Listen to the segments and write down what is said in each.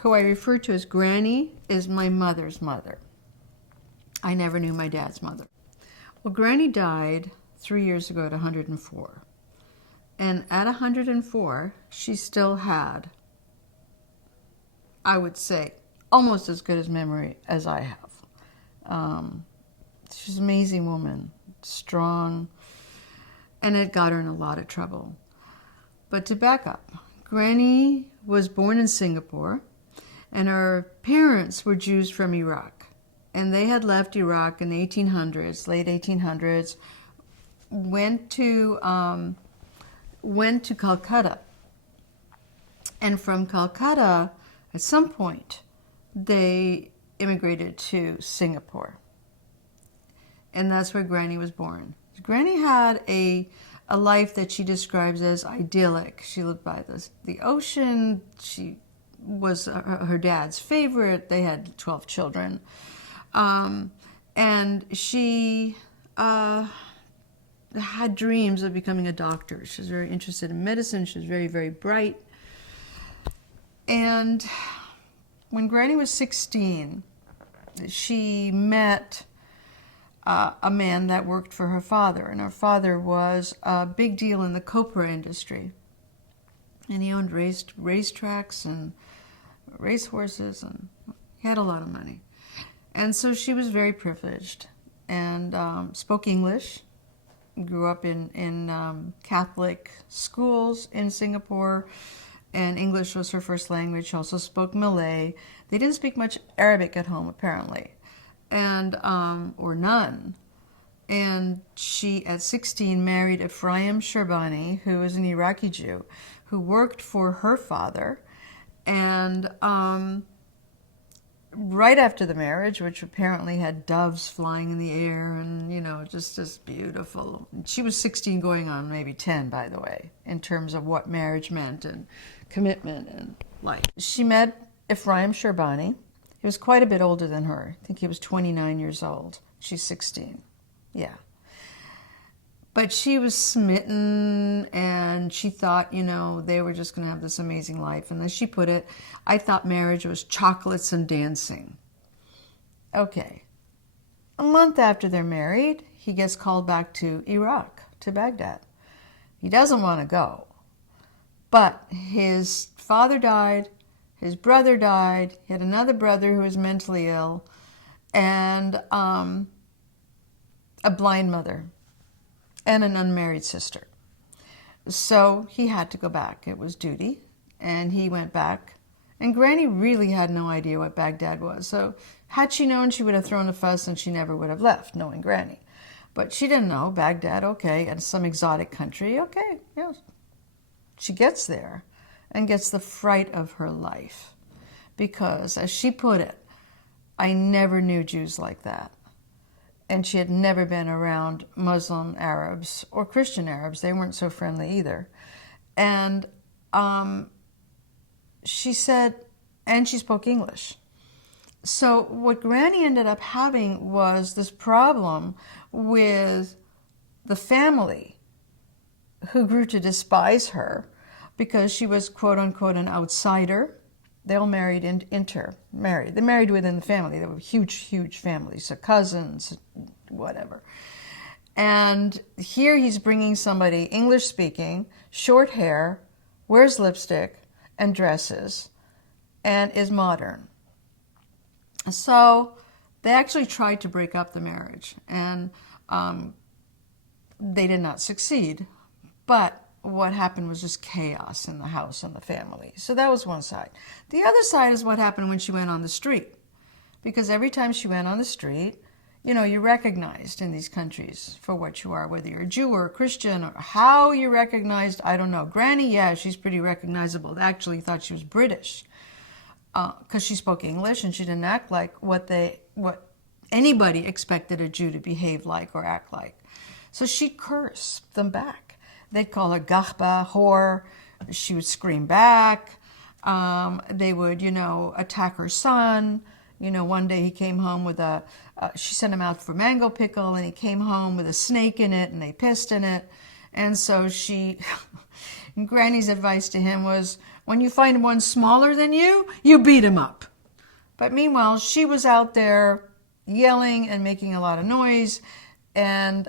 who I refer to as Granny, is my mother's mother. I never knew my dad's mother. Well, Granny died 3 years ago at 104. And at 104, she still had, I would say, almost as good as memory as I have. She's an amazing woman, strong, and it got her in a lot of trouble. But to back up, Granny was born in Singapore, and her parents were Jews from Iraq. And they had left Iraq in the 1800s, late 1800s, went to Calcutta. And from Calcutta, at some point, they immigrated to Singapore. And that's where Granny was born. Granny had a life that she describes as idyllic. She lived by the ocean. She was her dad's favorite. They had 12 children. And she had dreams of becoming a doctor. She was very interested in medicine. She was very, very bright. And when Granny was 16, she met a man that worked for her father. And her father was a big deal in the copra industry. And he owned racetracks and racehorses, and he had a lot of money. And so she was very privileged and spoke English, grew up in Catholic schools in Singapore, and English was her first language. She also spoke Malay. They didn't speak much Arabic at home, apparently, and or none. And she, at 16, married Ephraim Sherbani, who was an Iraqi Jew, who worked for her father. And right after the marriage, which apparently had doves flying in the air and, you know, just beautiful. She was 16 going on maybe 10, by the way, in terms of what marriage meant and commitment and life. She met Ephraim Sherbani. He was quite a bit older than her. I think he was 29 years old. She's 16. Yeah. But she was smitten, and she thought, you know, they were just going to have this amazing life. And as she put it, I thought marriage was chocolates and dancing. Okay. A month after they're married, he gets called back to Iraq, to Baghdad. He doesn't want to go. But his father died, his brother died, he had another brother who was mentally ill, and a blind mother, and an unmarried sister. So he had to go back. It was duty, and he went back. And Granny really had no idea what Baghdad was. So had she known, she would have thrown a fuss, and she never would have left, knowing Granny. But she didn't know. Baghdad, okay, and some exotic country, okay, yeah. She gets there and gets the fright of her life. Because, as she put it, I never knew Jews like that. And she had never been around Muslim Arabs or Christian Arabs. They weren't so friendly either. And she said, and she spoke English. So what Granny ended up having was this problem with the family, who grew to despise her because she was, quote unquote, an outsider. They all married intermarried. They married within the family. They were huge, huge families, so cousins, whatever. And here he's bringing somebody English-speaking, short hair, wears lipstick and dresses, and is modern. So they actually tried to break up the marriage, and they did not succeed. But what happened was just chaos in the house and the family. So that was one side. The other side is what happened when she went on the street. Because every time she went on the street, you know, you're recognized in these countries for what you are, whether you're a Jew or a Christian, or how you're recognized, I don't know. Granny, yeah, she's pretty recognizable. They actually thought she was British because she spoke English and she didn't act like what anybody expected a Jew to behave like or act like. So she'd curse them back. They'd call her Wahba, whore. She would scream back. They would, you know, attack her son. You know, one day he came home with she sent him out for mango pickle, and he came home with a snake in it, and they pissed in it. And so she, And Granny's advice to him was, when you find one smaller than you beat him up. But meanwhile, she was out there yelling and making a lot of noise. And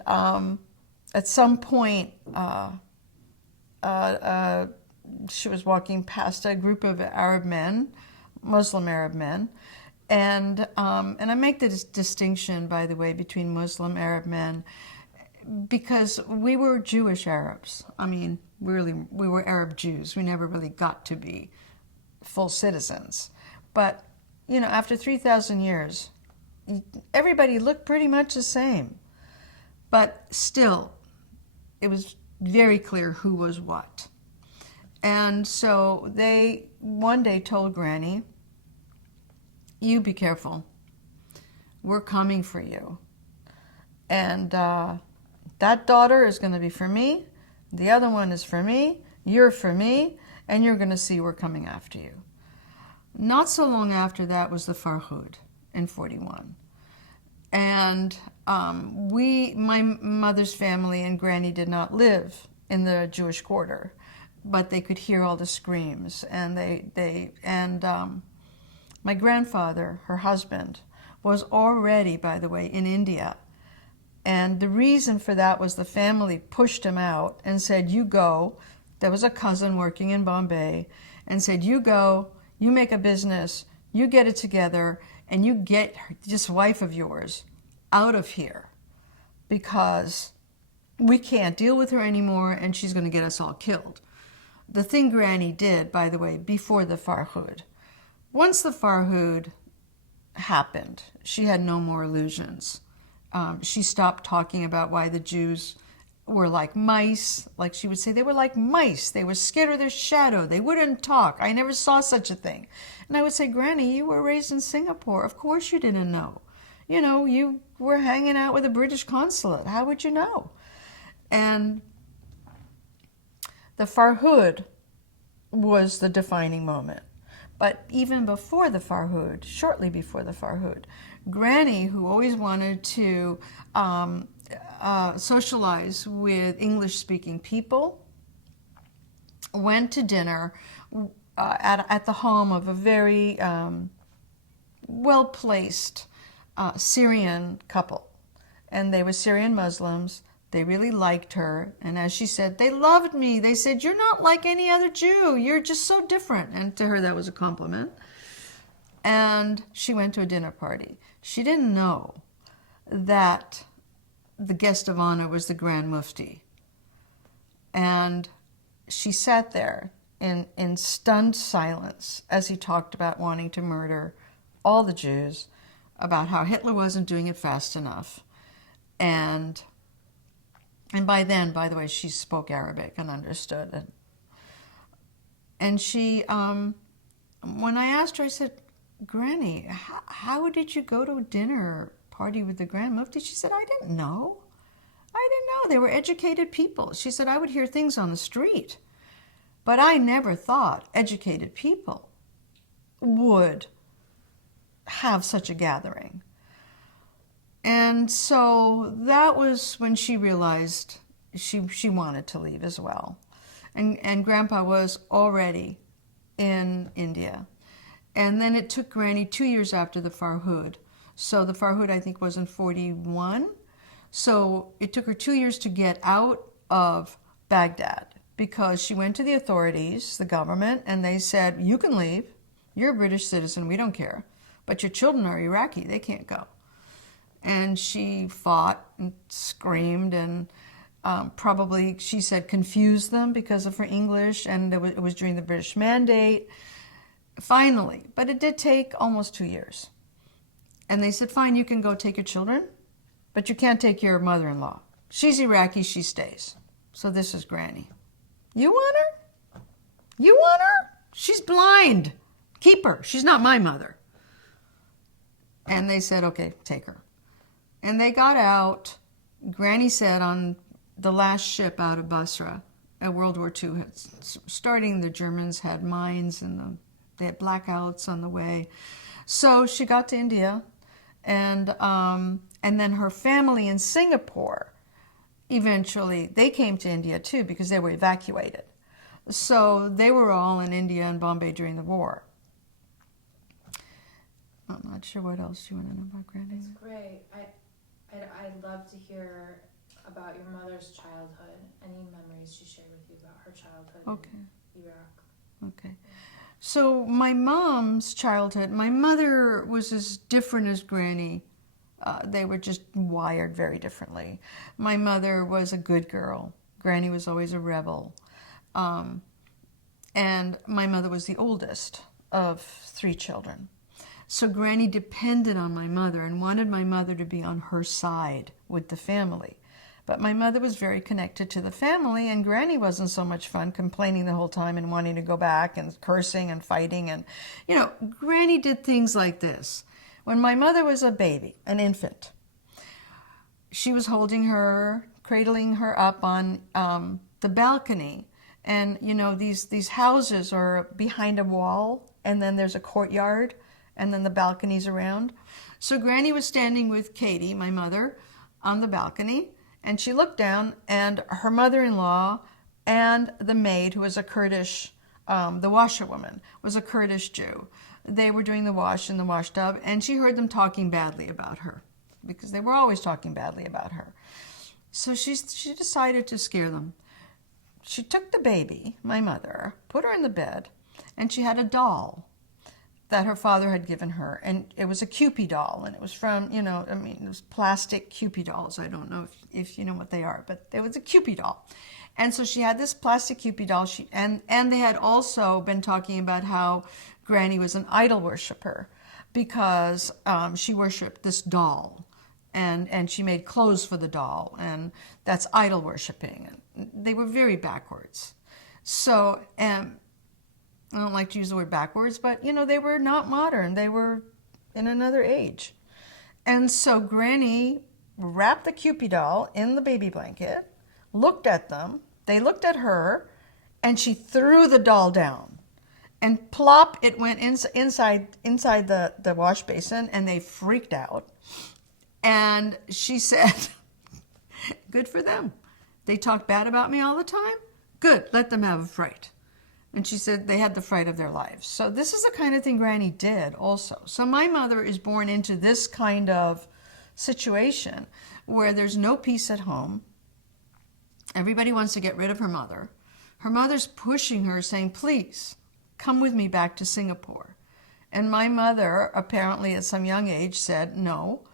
at some point, she was walking past a group of Arab men, Muslim Arab men. And I make the distinction, by the way, between Muslim Arab men, because we were Jewish Arabs. I mean, really, we were Arab Jews. We never really got to be full citizens. But, you know, after 3,000 years, everybody looked pretty much the same. But still, it was very clear who was what. And so they one day told Granny, you be careful. We're coming for you. And that daughter is going to be for me. The other one is for me. You're for me. And you're going to see we're coming after you. Not so long after that was the Farhud in 41. And my mother's family and Granny did not live in the Jewish quarter, but they could hear all the screams. And my grandfather, her husband, was already, by the way, in India. And the reason for that was the family pushed him out and said, you go. There was a cousin working in Bombay and said, you go, you make a business, you get it together, and you get this wife of yours out of here because we can't deal with her anymore and she's going to get us all killed. The thing Granny did, by the way, before the Farhud, once the Farhud happened, she had no more illusions. She stopped talking about why the Jews were like mice. Like she would say, they were like mice. They were scared of their shadow. They wouldn't talk. I never saw such a thing. And I would say, Granny, you were raised in Singapore. Of course you didn't know. You know, you were hanging out with a British consulate. How would you know? And the Farhud was the defining moment. But even before the Farhud, shortly before the Farhud, Granny, who always wanted to socialize with English-speaking people, went to dinner at the home of a very well-placed Syrian couple. And they were Syrian Muslims. They really liked her. And as she said, they loved me. They said, you're not like any other Jew. You're just so different. And to her, that was a compliment. And she went to a dinner party. She didn't know that the guest of honor was the Grand Mufti. And she sat there in stunned silence as he talked about wanting to murder all the Jews, about how Hitler wasn't doing it fast enough. And by then, by the way, she spoke Arabic and understood it. And she, when I asked her, I said, Granny, how did you go to a dinner party with the Grand Mufti? She said, I didn't know. I didn't know. They were educated people. She said, I would hear things on the street. But I never thought educated people would have such a gathering. And so that was when she realized she wanted to leave as well. And Grandpa was already in India. And then it took Granny 2 years after the Farhud. So the Farhud, I think, was in 41. So it took her 2 years to get out of Baghdad because she went to the authorities, the government, and they said, you can leave. You're a British citizen. We don't care. But your children are Iraqi. They can't go. And she fought and screamed and probably, she said, confused them because of her English, and it was during the British Mandate. Finally, but it did take almost 2 years. And they said, fine, you can go take your children, but you can't take your mother-in-law. She's Iraqi, she stays. So this is Granny. You want her? You want her? She's blind. Keep her. She's not my mother. And they said, okay, take her. And they got out. Granny said on the last ship out of Basra, at World War II, starting, the Germans had mines and they had blackouts on the way. So she got to India, and then her family in Singapore, eventually, they came to India too because they were evacuated. So they were all in India and Bombay during the war. I'm not sure what else you want to know about Granny. It's great. I'd love to hear about your mother's childhood. Any memories she shared with you about her childhood in Iraq? Okay. So my mom's childhood, my mother was as different as Granny. They were just wired very differently. My mother was a good girl. Granny was always a rebel. And my mother was the oldest of 3 children. So Granny depended on my mother and wanted my mother to be on her side with the family. But my mother was very connected to the family, and Granny wasn't so much fun, complaining the whole time and wanting to go back and cursing and fighting. And, Granny did things like this. When my mother was a baby, an infant, she was holding her, cradling her up on the balcony. And, these houses are behind a wall, and then there's a courtyard, and then the balconies around. So Granny was standing with Katie, my mother, on the balcony, and she looked down, and her mother-in-law and the maid, who was a Kurdish, the washerwoman, was a Kurdish Jew. They were doing the wash in the wash tub, and she heard them talking badly about her, because they were always talking badly about her. So she decided to scare them. She took the baby, my mother, put her in the bed, and she had a doll that her father had given her, and it was a Kewpie doll, and it was from, it was plastic Kewpie dolls. I don't know if you know what they are, but it was a Kewpie doll. And so she had this plastic Kewpie doll, and they had also been talking about how Granny was an idol worshiper because she worshipped this doll, and she made clothes for the doll, and that's idol worshiping. And they were very backwards. So, I don't like to use the word backwards, but, they were not modern. They were in another age. And so Granny wrapped the Kewpie doll in the baby blanket, looked at them, they looked at her, and she threw the doll down. And plop, it went inside the wash basin, and they freaked out. And she said, good for them. They talk bad about me all the time? Good, let them have a fright. And she said they had the fright of their lives. So this is the kind of thing Granny did also. So my mother is born into this kind of situation where there's no peace at home. Everybody wants to get rid of her mother. Her mother's pushing her, saying, please, come with me back to Singapore. And my mother, apparently at some young age, said, no,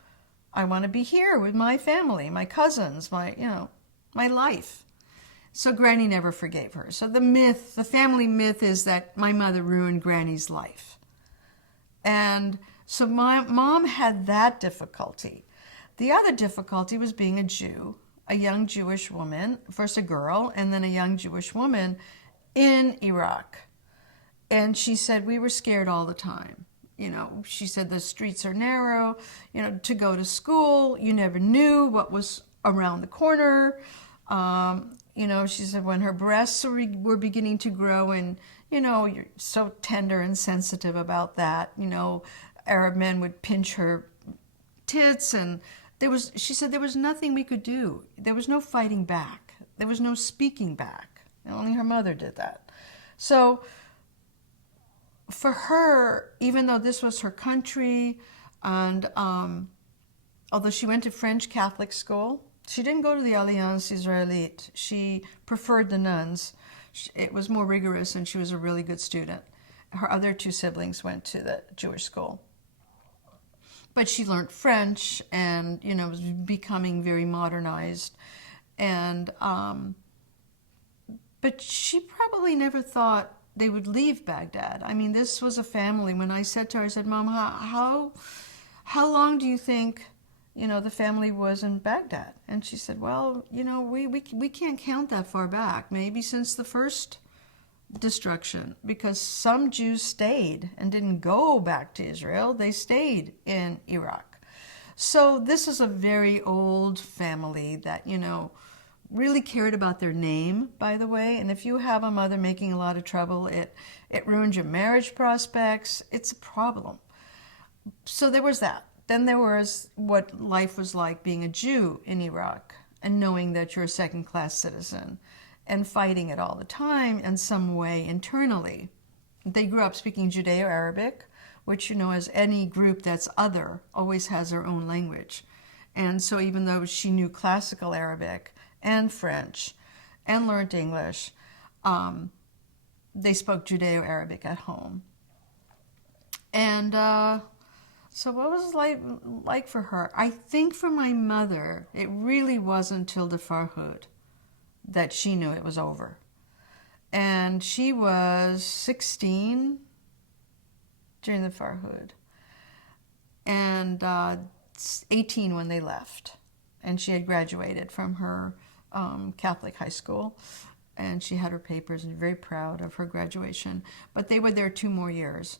I want to be here with my family, my cousins, my life. So Granny never forgave her. So the family myth is that my mother ruined Granny's life. And so my mom had that difficulty. The other difficulty was being a Jew, a young Jewish woman, first a girl, and then a young Jewish woman in Iraq. And she said, we were scared all the time. She said the streets are narrow, to go to school, you never knew what was around the corner. She said when her breasts were beginning to grow, and, you're so tender and sensitive about that, Arab men would pinch her tits, and she said there was nothing we could do. There was no fighting back. There was no speaking back. Only her mother did that. So for her, even though this was her country, and although she went to French Catholic school, she didn't go to the Alliance Israélite. She preferred the nuns. It was more rigorous, and she was a really good student. Her other 2 siblings went to the Jewish school. But she learned French and, was becoming very modernized. And, but she probably never thought they would leave Baghdad. I mean, this was a family. When I said to her, I said, Mom, how long do you think the family was in Baghdad? And she said, well, we can't count that far back, maybe since the first destruction, because some Jews stayed and didn't go back to Israel. They stayed in Iraq. So this is a very old family that, really cared about their name, by the way. And if you have a mother making a lot of trouble, it ruins your marriage prospects. It's a problem. So there was that. Then there was what life was like being a Jew in Iraq and knowing that you're a second-class citizen and fighting it all the time in some way internally. They grew up speaking Judeo-Arabic, which, as any group that's other always has their own language. And so even though she knew classical Arabic and French and learned English, they spoke Judeo-Arabic at home. And so what was it like for her? I think for my mother, it really wasn't until the Farhud that she knew it was over. And she was 16 during the Farhud, and 18 when they left. And she had graduated from her Catholic high school, and she had her papers and very proud of her graduation. But they were there 2 more years.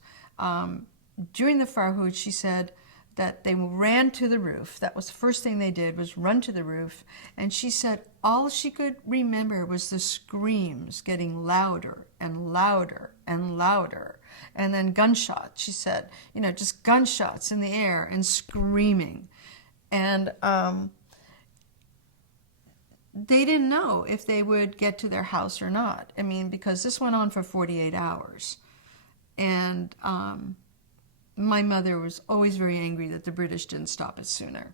During the Farhud, she said that they ran to the roof. That was the first thing they did, was run to the roof. And she said all she could remember was the screams getting louder and louder and louder. And then gunshots, she said, just gunshots in the air and screaming. And they didn't know if they would get to their house or not. I mean, because this went on for 48 hours. And my mother was always very angry that the British didn't stop it sooner.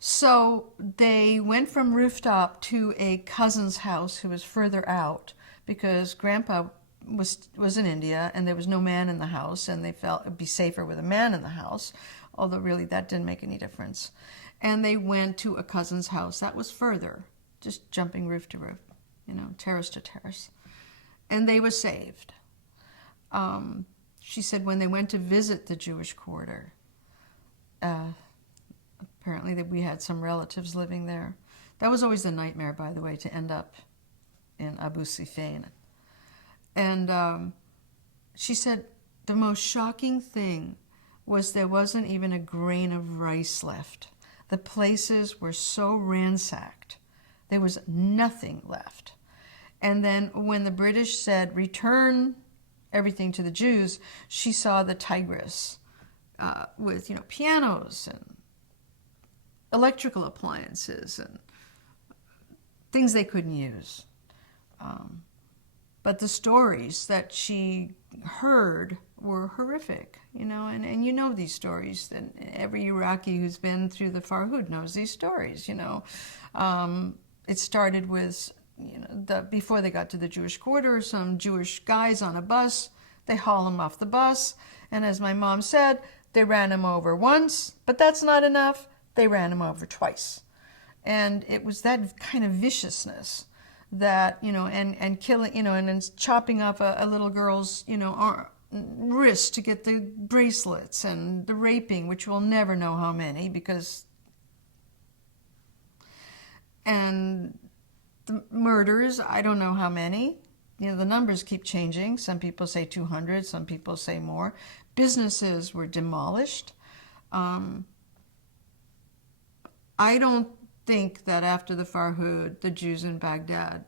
So they went from rooftop to a cousin's house who was further out because Grandpa was in India and there was no man in the house, and they felt it'd be safer with a man in the house, although really that didn't make any difference. And they went to a cousin's house that was further, just jumping roof to roof, terrace to terrace. And they were saved. She said when they went to visit the Jewish quarter, apparently that we had some relatives living there. That was always the nightmare, by the way, to end up in Abu Sifain. And she said the most shocking thing was there wasn't even a grain of rice left. The places were so ransacked. There was nothing left. And then when the British said, return everything to the Jews, she saw the Tigris with, pianos and electrical appliances and things they couldn't use. But the stories that she heard were horrific, and these stories. And every Iraqi who's been through the Farhud knows these stories, It started with, before they got to the Jewish quarter, some Jewish guys on a bus, they haul them off the bus, and as my mom said, they ran him over once, but that's not enough, they ran him over twice. And it was that kind of viciousness that, and killing, and then chopping up a little girl's, wrist to get the bracelets, and the raping, which we'll never know how many, and the murders, I don't know how many. The numbers keep changing. Some people say 200, some people say more. Businesses were demolished. I don't think that after the Farhud, the Jews in Baghdad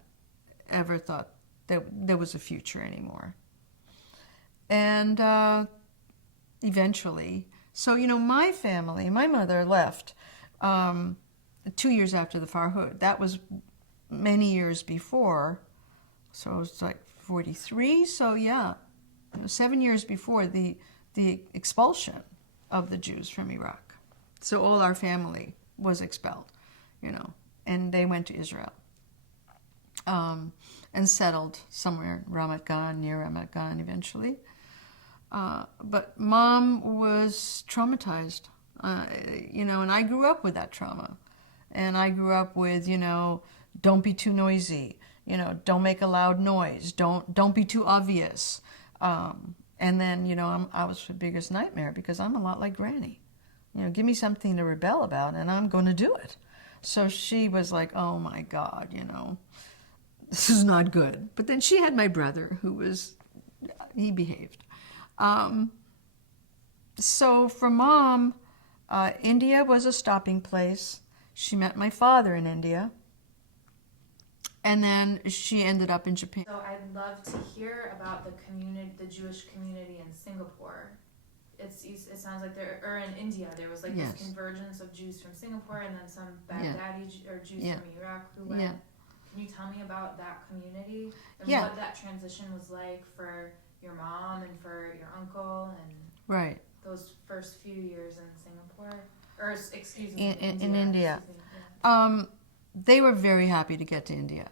ever thought that there was a future anymore. And eventually, so, my family, my mother left 2 years after the Farhud. That was many years before, so it was like 43, so yeah, 7 years before the expulsion of the Jews from Iraq. So all our family was expelled, and they went to Israel and settled somewhere in Ramat Gan, near Ramat Gan eventually. But Mom was traumatized, and I grew up with that trauma. And I grew up with, don't be too noisy, don't make a loud noise, don't be too obvious. And then, I was her biggest nightmare because I'm a lot like Granny. Give me something to rebel about and I'm going to do it. So she was like, oh my God, this is not good. But then she had my brother he behaved. So for Mom, India was a stopping place. She met my father in India, and then she ended up in Japan. So I'd love to hear about the Jewish community in Singapore. It sounds like or in India, there was like Yes. this convergence of Jews from Singapore and then some Baghdadi or Jews Yeah. from Iraq who went. Yeah. Can you tell me about that community and Yeah. what that transition was like for your mom and for your uncle and Right. those first few years in Singapore? Or, excuse me, In India. Excuse me, yeah. They were very happy to get to India.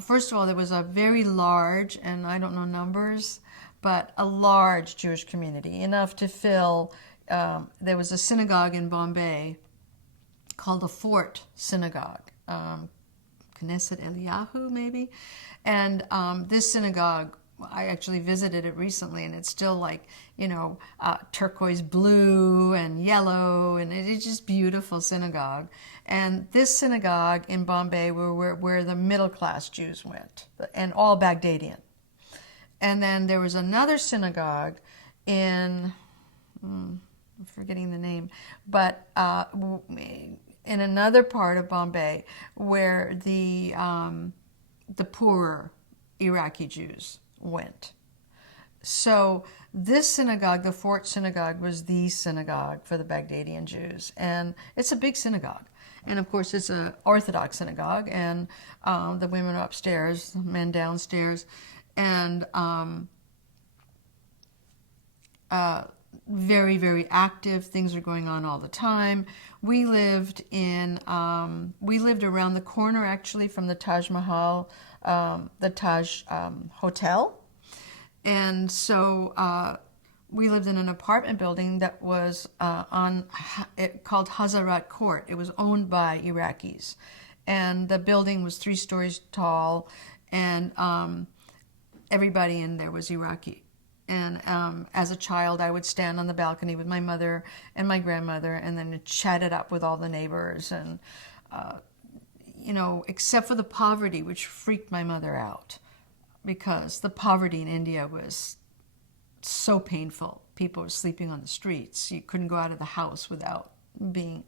First of all, there was a very large, and I don't know numbers, but a large Jewish community, enough to fill. There was a synagogue in Bombay called the Fort Synagogue, Knesset Eliyahu, maybe. And this synagogue, I actually visited it recently, and it's still like, turquoise blue and yellow, and it's just beautiful synagogue. And this synagogue in Bombay where the middle class Jews went, and all Baghdadian. And then there was another synagogue in, I'm forgetting the name, but in another part of Bombay where the poorer Iraqi Jews went. So this synagogue, the Fort Synagogue, was the synagogue for the Baghdadian Jews. And it's a big synagogue. And of course, it's an Orthodox synagogue, and the women are upstairs, the men downstairs. And very, very active. Things are going on all the time. We lived around the corner, actually, from the Taj Mahal, the Taj Hotel. And so we lived in an apartment building that was called Hazarat Court. It was owned by Iraqis. And the building was 3 stories tall, and everybody in there was Iraqi. And as a child, I would stand on the balcony with my mother and my grandmother, and then chat it up with all the neighbors. And, except for the poverty, which freaked my mother out, because the poverty in India was so painful. People were sleeping on the streets. You couldn't go out of the house without being,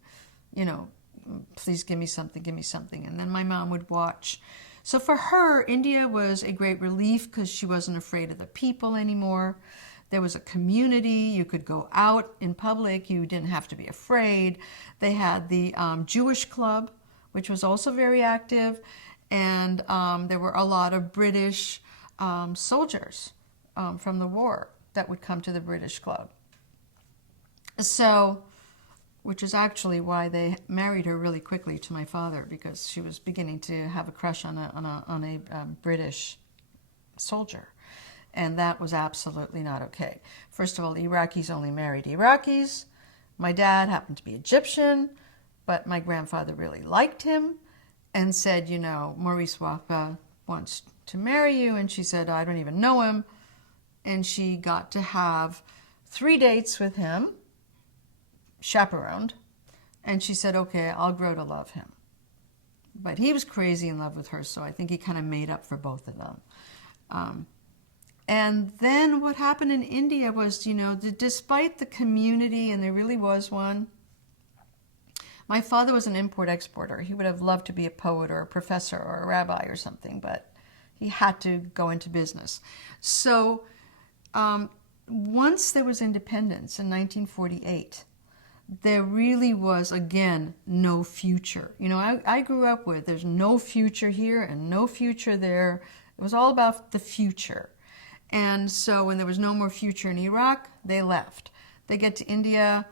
please give me something, give me something. And then my mom would watch. So for her, India was a great relief because she wasn't afraid of the people anymore. There was a community. You could go out in public. You didn't have to be afraid. They had the Jewish club, which was also very active. And there were a lot of British soldiers from the war that would come to the British club. So, which is actually why they married her really quickly to my father, because she was beginning to have a crush on a British soldier. And that was absolutely not okay. First of all, Iraqis only married Iraqis. My dad happened to be Egyptian, but my grandfather really liked him and said, Maurice Wahba wants to marry you. And she said, I don't even know him. And she got to have 3 dates with him, chaperoned, and she said, okay, I'll grow to love him. But he was crazy in love with her, so I think he kind of made up for both of them. And then what happened in India was, despite the community, and there really was one, my father was an import-exporter. He would have loved to be a poet or a professor or a rabbi or something, but he had to go into business. So once there was independence in 1948, there really was, again, no future. I grew up with there's no future here and no future there. It was all about the future. And so when there was no more future in Iraq, they left. They get to India,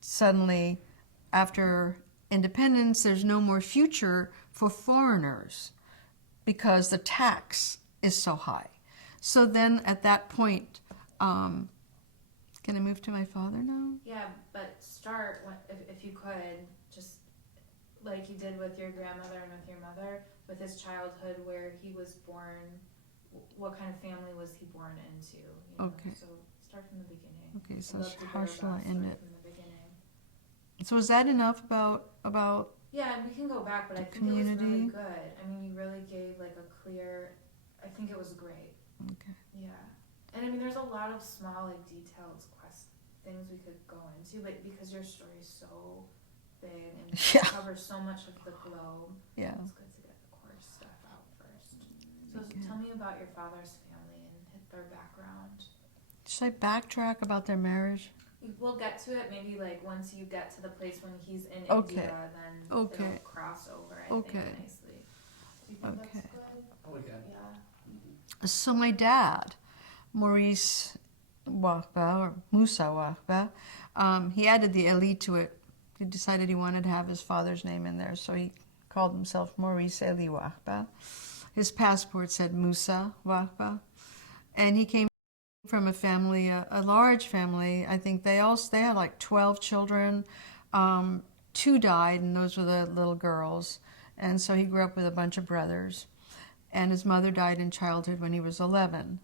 suddenly, after independence, there's no more future for foreigners because the tax is so high. So then at that point, can I move to my father now? Yeah, but start, if you could, just like you did with your grandmother and with your mother, with his childhood, where he was born, what kind of family was he born into? Okay. So start from the beginning. Okay, so I'd how shall I end it? from the beginning. So is that enough about Yeah, we can go back, but I think community? it was really good. I mean, you really gave like a clear, I think it was great. Okay. Yeah. And I mean, there's a lot of small, like, details, things we could go into, but because your story is so big and covers so much of the globe, it's good to get the core stuff out first. So tell me about your father's family and their background. Should I backtrack about their marriage? We'll get to it maybe like once you get to the place when he's in India, then it'll cross over, I think, nicely. Do you think Okay. that's good? Oh, we can. Yeah. So my dad, Maurice Wahba, or Musa Wahba, he added the Eli to it. He decided he wanted to have his father's name in there, so he called himself Maurice Eli Wahba. His passport said Musa Wahba, and he came from a family, a large family. I think they had like 12 children. 2 died, and those were the little girls. And so he grew up with a bunch of brothers. And his mother died in childhood when he was 11.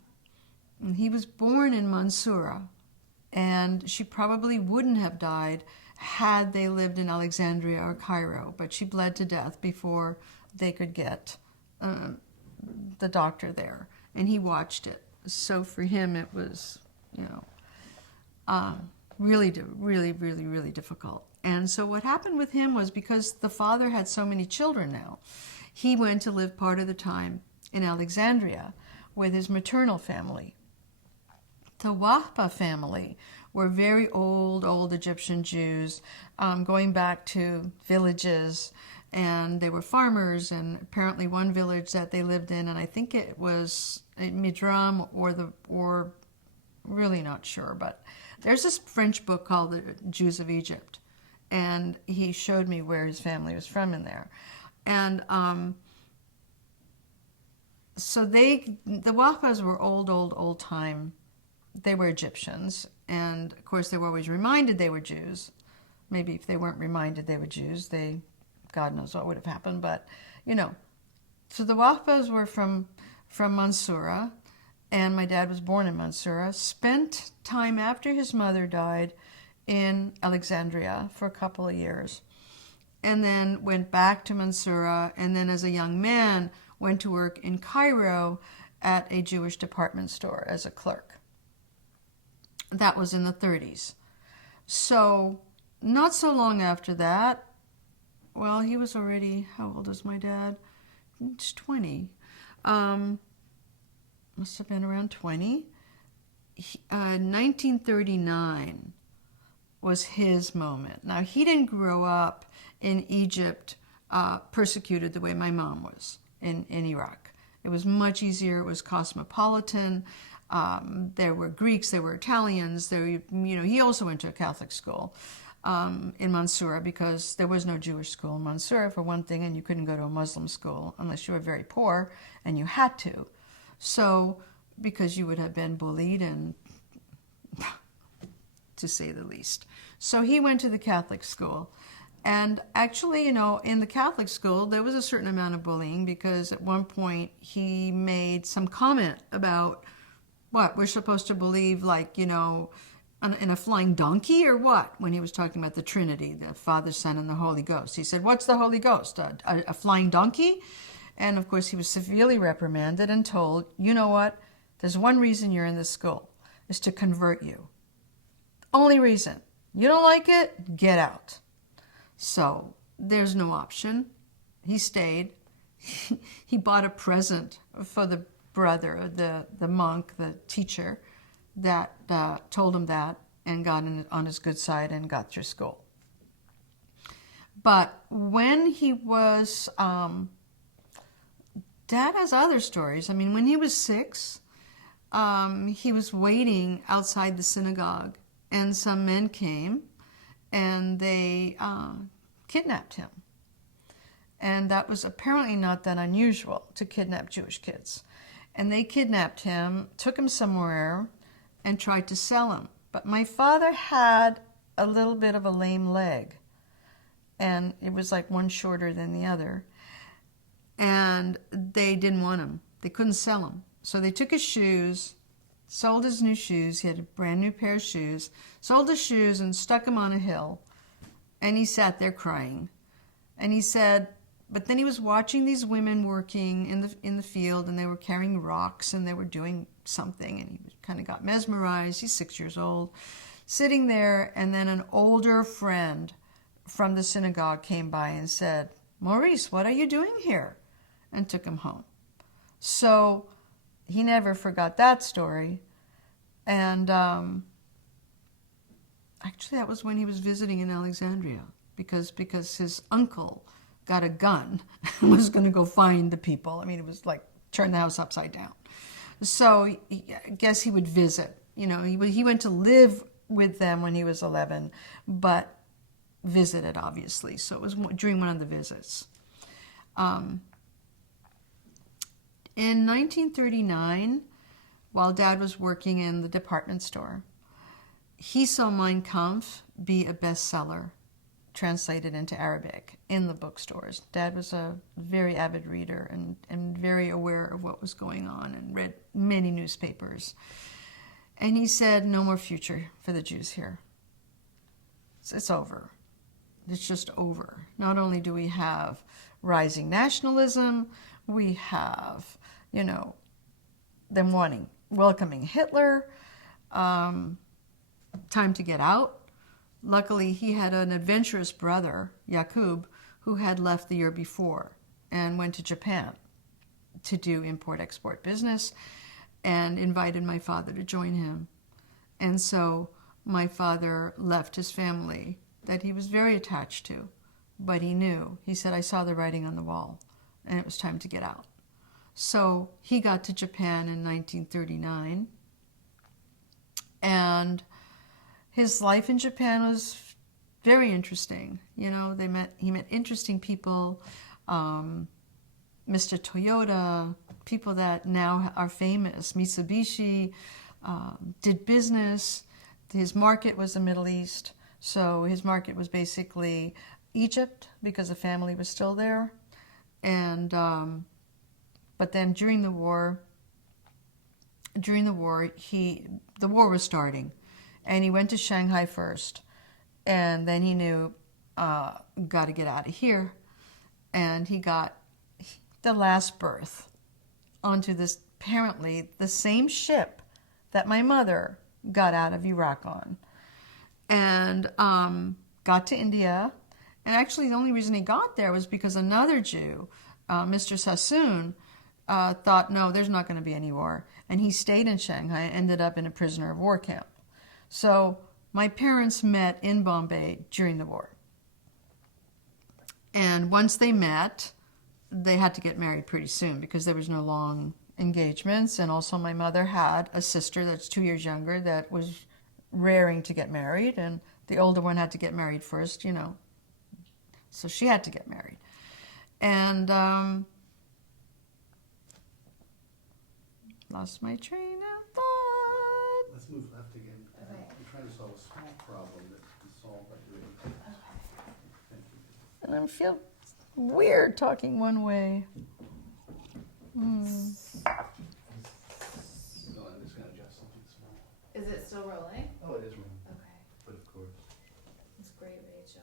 And he was born in Mansoura, and she probably wouldn't have died had they lived in Alexandria or Cairo, but she bled to death before they could get the doctor there, and he watched it. So for him, it was, really difficult. And so what happened with him was, because the father had so many children now, he went to live part of the time in Alexandria with his maternal family. The Wahba family were very old Egyptian Jews, going back to villages, and they were farmers. And apparently one village that they lived in, and I think it was Midram or really not sure, but there's this French book called The Jews of Egypt, and he showed me where his family was from in there. And so the Wahbas were old time. They were Egyptians, and of course they were always reminded they were Jews. Maybe if they weren't reminded they were Jews, God knows what would have happened, but So the Wahbas were from Mansoura, and my dad was born in Mansoura, spent time after his mother died in Alexandria for a couple of years, and then went back to Mansoura, and then as a young man went to work in Cairo at a Jewish department store as a clerk. That was in the 30s. So not so long after that, well, he was already, how old was my dad? He's 20. Must have been around 20. 1939 was his moment. Now, he didn't grow up in Egypt persecuted the way my mom was in Iraq. It was much easier. It was cosmopolitan. There were Greeks, there were Italians. He also went to a Catholic school in Mansoura, because there was no Jewish school in Mansoura, for one thing, and you couldn't go to a Muslim school unless you were very poor, and you had to. So, because you would have been bullied, and to say the least. So he went to the Catholic school. And actually, in the Catholic school, there was a certain amount of bullying, because at one point he made some comment about what we're supposed to believe, like, in a flying donkey or what, when he was talking about the Trinity, the Father, Son, and the Holy Ghost. He said, what's the Holy Ghost? A flying donkey? And of course he was severely reprimanded and told, you know what, there's one reason you're in this school, is to convert you. Only reason. You don't like it? Get out. So there's no option. He stayed. He bought a present for the brother, the monk, the teacher, that told him that, and got on his good side and got through school. But when he was, Dad has other stories. I mean, when he was 6, he was waiting outside the synagogue, and some men came, and they kidnapped him. And that was apparently not that unusual, to kidnap Jewish kids. And they kidnapped him, took him somewhere, and tried to sell him. But my father had a little bit of a lame leg, and it was like one shorter than the other. And they didn't want him. They couldn't sell him. So they took his shoes, sold his new shoes. He had a brand new pair of shoes, sold his shoes, and stuck him on a hill. And he sat there crying. And he said, but then he was watching these women working in the field, and they were carrying rocks, and they were doing something, and he kind of got mesmerized. He's 6 years old, sitting there, and then an older friend from the synagogue came by and said, Maurice, what are you doing here? And took him home. So he never forgot that story. And actually that was when he was visiting in Alexandria, because his uncle got a gun and was going to go find the people. I mean, it was like turn the house upside down. So I guess he would visit. You know, he went to live with them when he was 11, but visited, obviously. So it was during one of the visits. In 1939, while Dad was working in the department store, he saw Mein Kampf be a bestseller, translated into Arabic in the bookstores. Dad was a very avid reader and very aware of what was going on and read many newspapers. And he said, no more future for the Jews here. It's over. It's just over. Not only do we have rising nationalism, we have, you know, them welcoming Hitler, time to get out. Luckily, he had an adventurous brother, Yakub, who had left the year before and went to Japan to do import-export business and invited my father to join him. And so my father left his family that he was very attached to, but he knew. He said, I saw the writing on the wall, and it was time to get out. So he got to Japan in 1939, and his life in Japan was very interesting. You know, he met interesting people, Mr. Toyota, people that now are famous, Mitsubishi, did business. His market was the Middle East, so his market was basically Egypt because the family was still there. And but then during the war, the war was starting, and he went to Shanghai first, and then he knew, got to get out of here, and he got the last berth onto this, apparently the same ship that my mother got out of Iraq on, and got to India. And actually the only reason he got there was because another Jew, Mr. Sassoon, thought, no, there's not going to be any war. And he stayed in Shanghai and ended up in a prisoner of war camp. So my parents met in Bombay during the war. And once they met, they had to get married pretty soon because there was no long engagements. And also my mother had a sister that's 2 years younger that was raring to get married. And the older one had to get married first, you know. So she had to get married. And lost my train of thought. Let's move left again. Okay. We're trying to solve a small problem that can solve by doing. Okay. Thank you. And I feel weird talking one way. No, I'm just going to adjust something small. Is it still rolling? Oh, it is rolling. Okay. But of course. That's great, Rachel.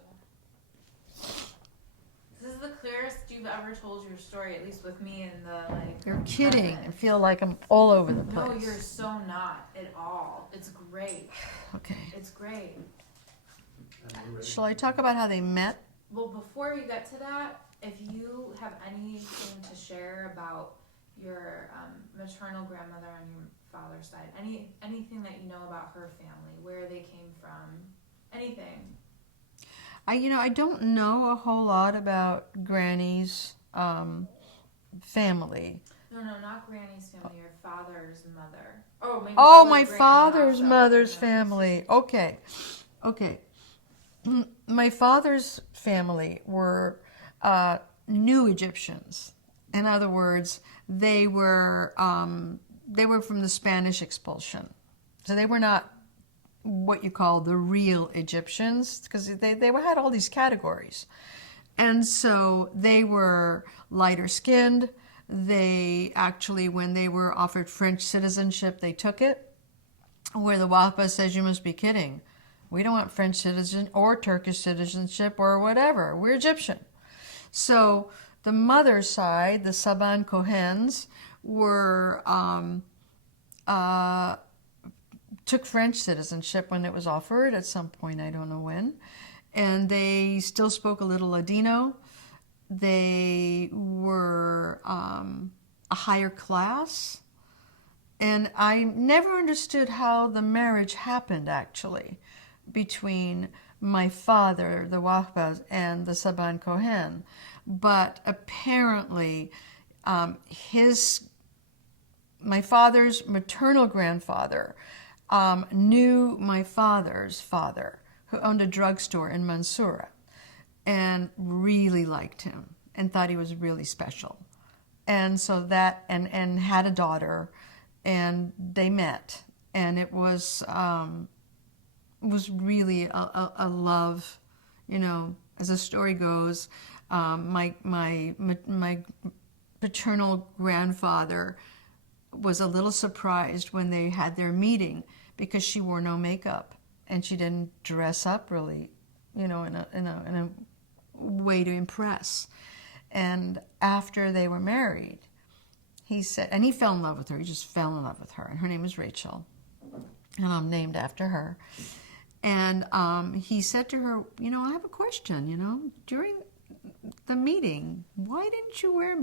This is the clearest you've ever told your story, at least with me and the, like... You're kidding. I feel like I'm all over the place. No, you're so not at all. It's great. Okay. It's great. Shall I talk about how they met? Well, before we get to that, if you have anything to share about your maternal grandmother on your father's side, anything that you know about her family, where they came from, anything. I don't know a whole lot about Granny's family. No, not Granny's family, your father's mother. Oh, maybe my Granny father's also. mother's Yeah. family. Okay. My father's family were new Egyptians. In other words, they were from the Spanish expulsion. So they were not what you call the real Egyptians, because they had all these categories. And so they were lighter skinned. They actually, when they were offered French citizenship, they took it, where the Wahba says, you must be kidding. We don't want French citizenship or Turkish citizenship or whatever. We're Egyptian. So the mother's side, the Saban Cohens, were took French citizenship when it was offered at some point, I don't know when, and they still spoke a little Ladino. They were a higher class, and I never understood how the marriage happened, actually, between my father, the Wahbas, and the Saban Cohen. but apparently my father's maternal grandfather knew my father's father, who owned a drugstore in Mansoura, and really liked him and thought he was really special. And so that, and had a daughter, and they met, and it was really a love, you know, as the story goes. My paternal grandfather was a little surprised when they had their meeting because she wore no makeup and she didn't dress up really, you know, in a way to impress. And after they were married, he said, and he fell in love with her. He just fell in love with her, and her name was Rachel, and I'm named after her. And he said to her, you know, I have a question, you know, during the meeting, why didn't you wear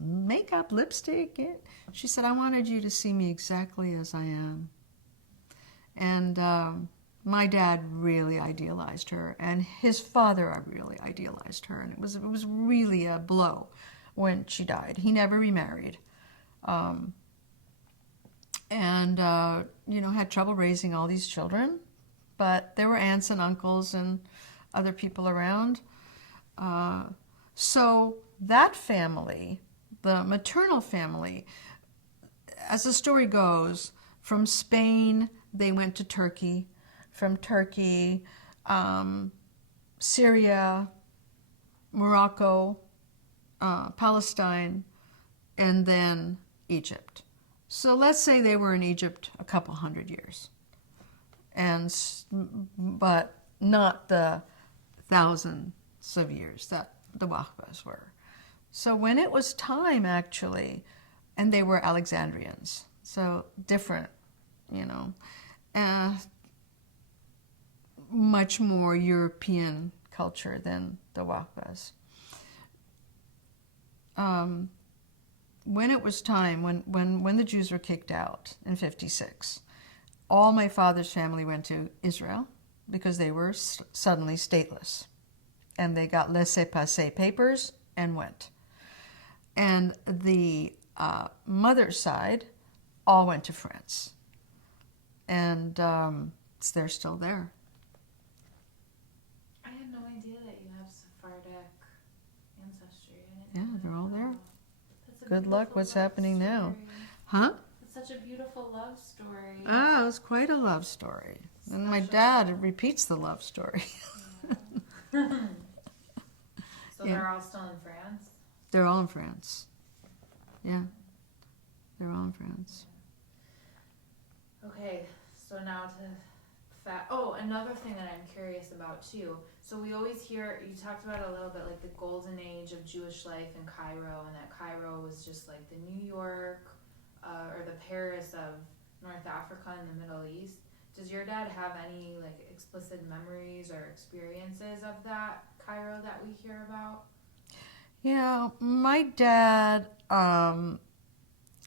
makeup, lipstick? She said, I wanted you to see me exactly as I am. And my dad really idealized her, and his father really idealized her, and it was really a blow when she died. He never remarried, and you know, had trouble raising all these children, but there were aunts and uncles and other people around. So that family, the maternal family, as the story goes, from Spain they went to Turkey, from Turkey, Syria, Morocco, Palestine, and then Egypt. So let's say they were in Egypt a couple hundred years, but not the thousands of years that the Wahbas were. So when it was time, actually, and they were Alexandrians, so different, you know, much more European culture than the Wahbas. When it was time, when the Jews were kicked out in 56, all my father's family went to Israel because they were suddenly stateless. And they got laissez-passer papers and went. And the mother's side all went to France. And they're still there. I had no idea that you have Sephardic ancestry. Yeah, they're all there. That's a Good luck. What's happening story. now? Huh? It's such a beautiful love story. Oh, it's quite a love story. And my dad repeats the love story. Yeah. So they're all still in France? They're all in France. Yeah. They're all in France. Okay, so now another thing that I'm curious about too. So we always hear, you talked about it a little bit, like the golden age of Jewish life in Cairo, and that Cairo was just like the New York or the Paris of North Africa and the Middle East. Does your dad have any like explicit memories or experiences of that Cairo that we hear about? Yeah, my dad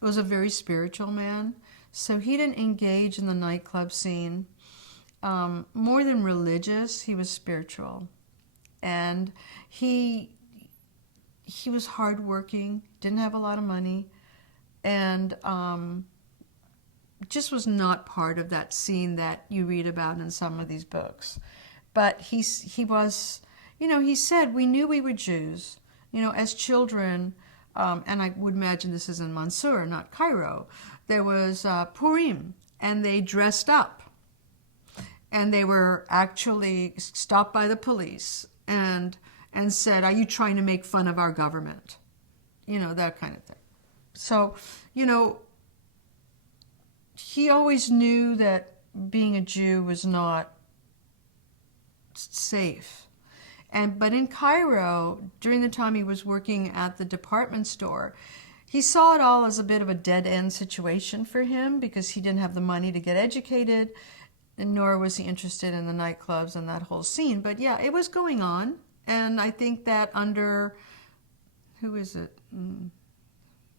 was a very spiritual man, so he didn't engage in the nightclub scene. More than religious, he was spiritual, and he was hardworking, didn't have a lot of money, and just was not part of that scene that you read about in some of these books. But he was, you know, he said, we knew we were Jews, you know, as children, and I would imagine this is in Mansour, not Cairo. There was Purim, and they dressed up, and they were actually stopped by the police and said, are you trying to make fun of our government? You know, that kind of thing. So, you know, he always knew that being a Jew was not safe. But in Cairo, during the time he was working at the department store, he saw it all as a bit of a dead-end situation for him because he didn't have the money to get educated, and nor was he interested in the nightclubs and that whole scene. But yeah, it was going on. And I think that under, who is it?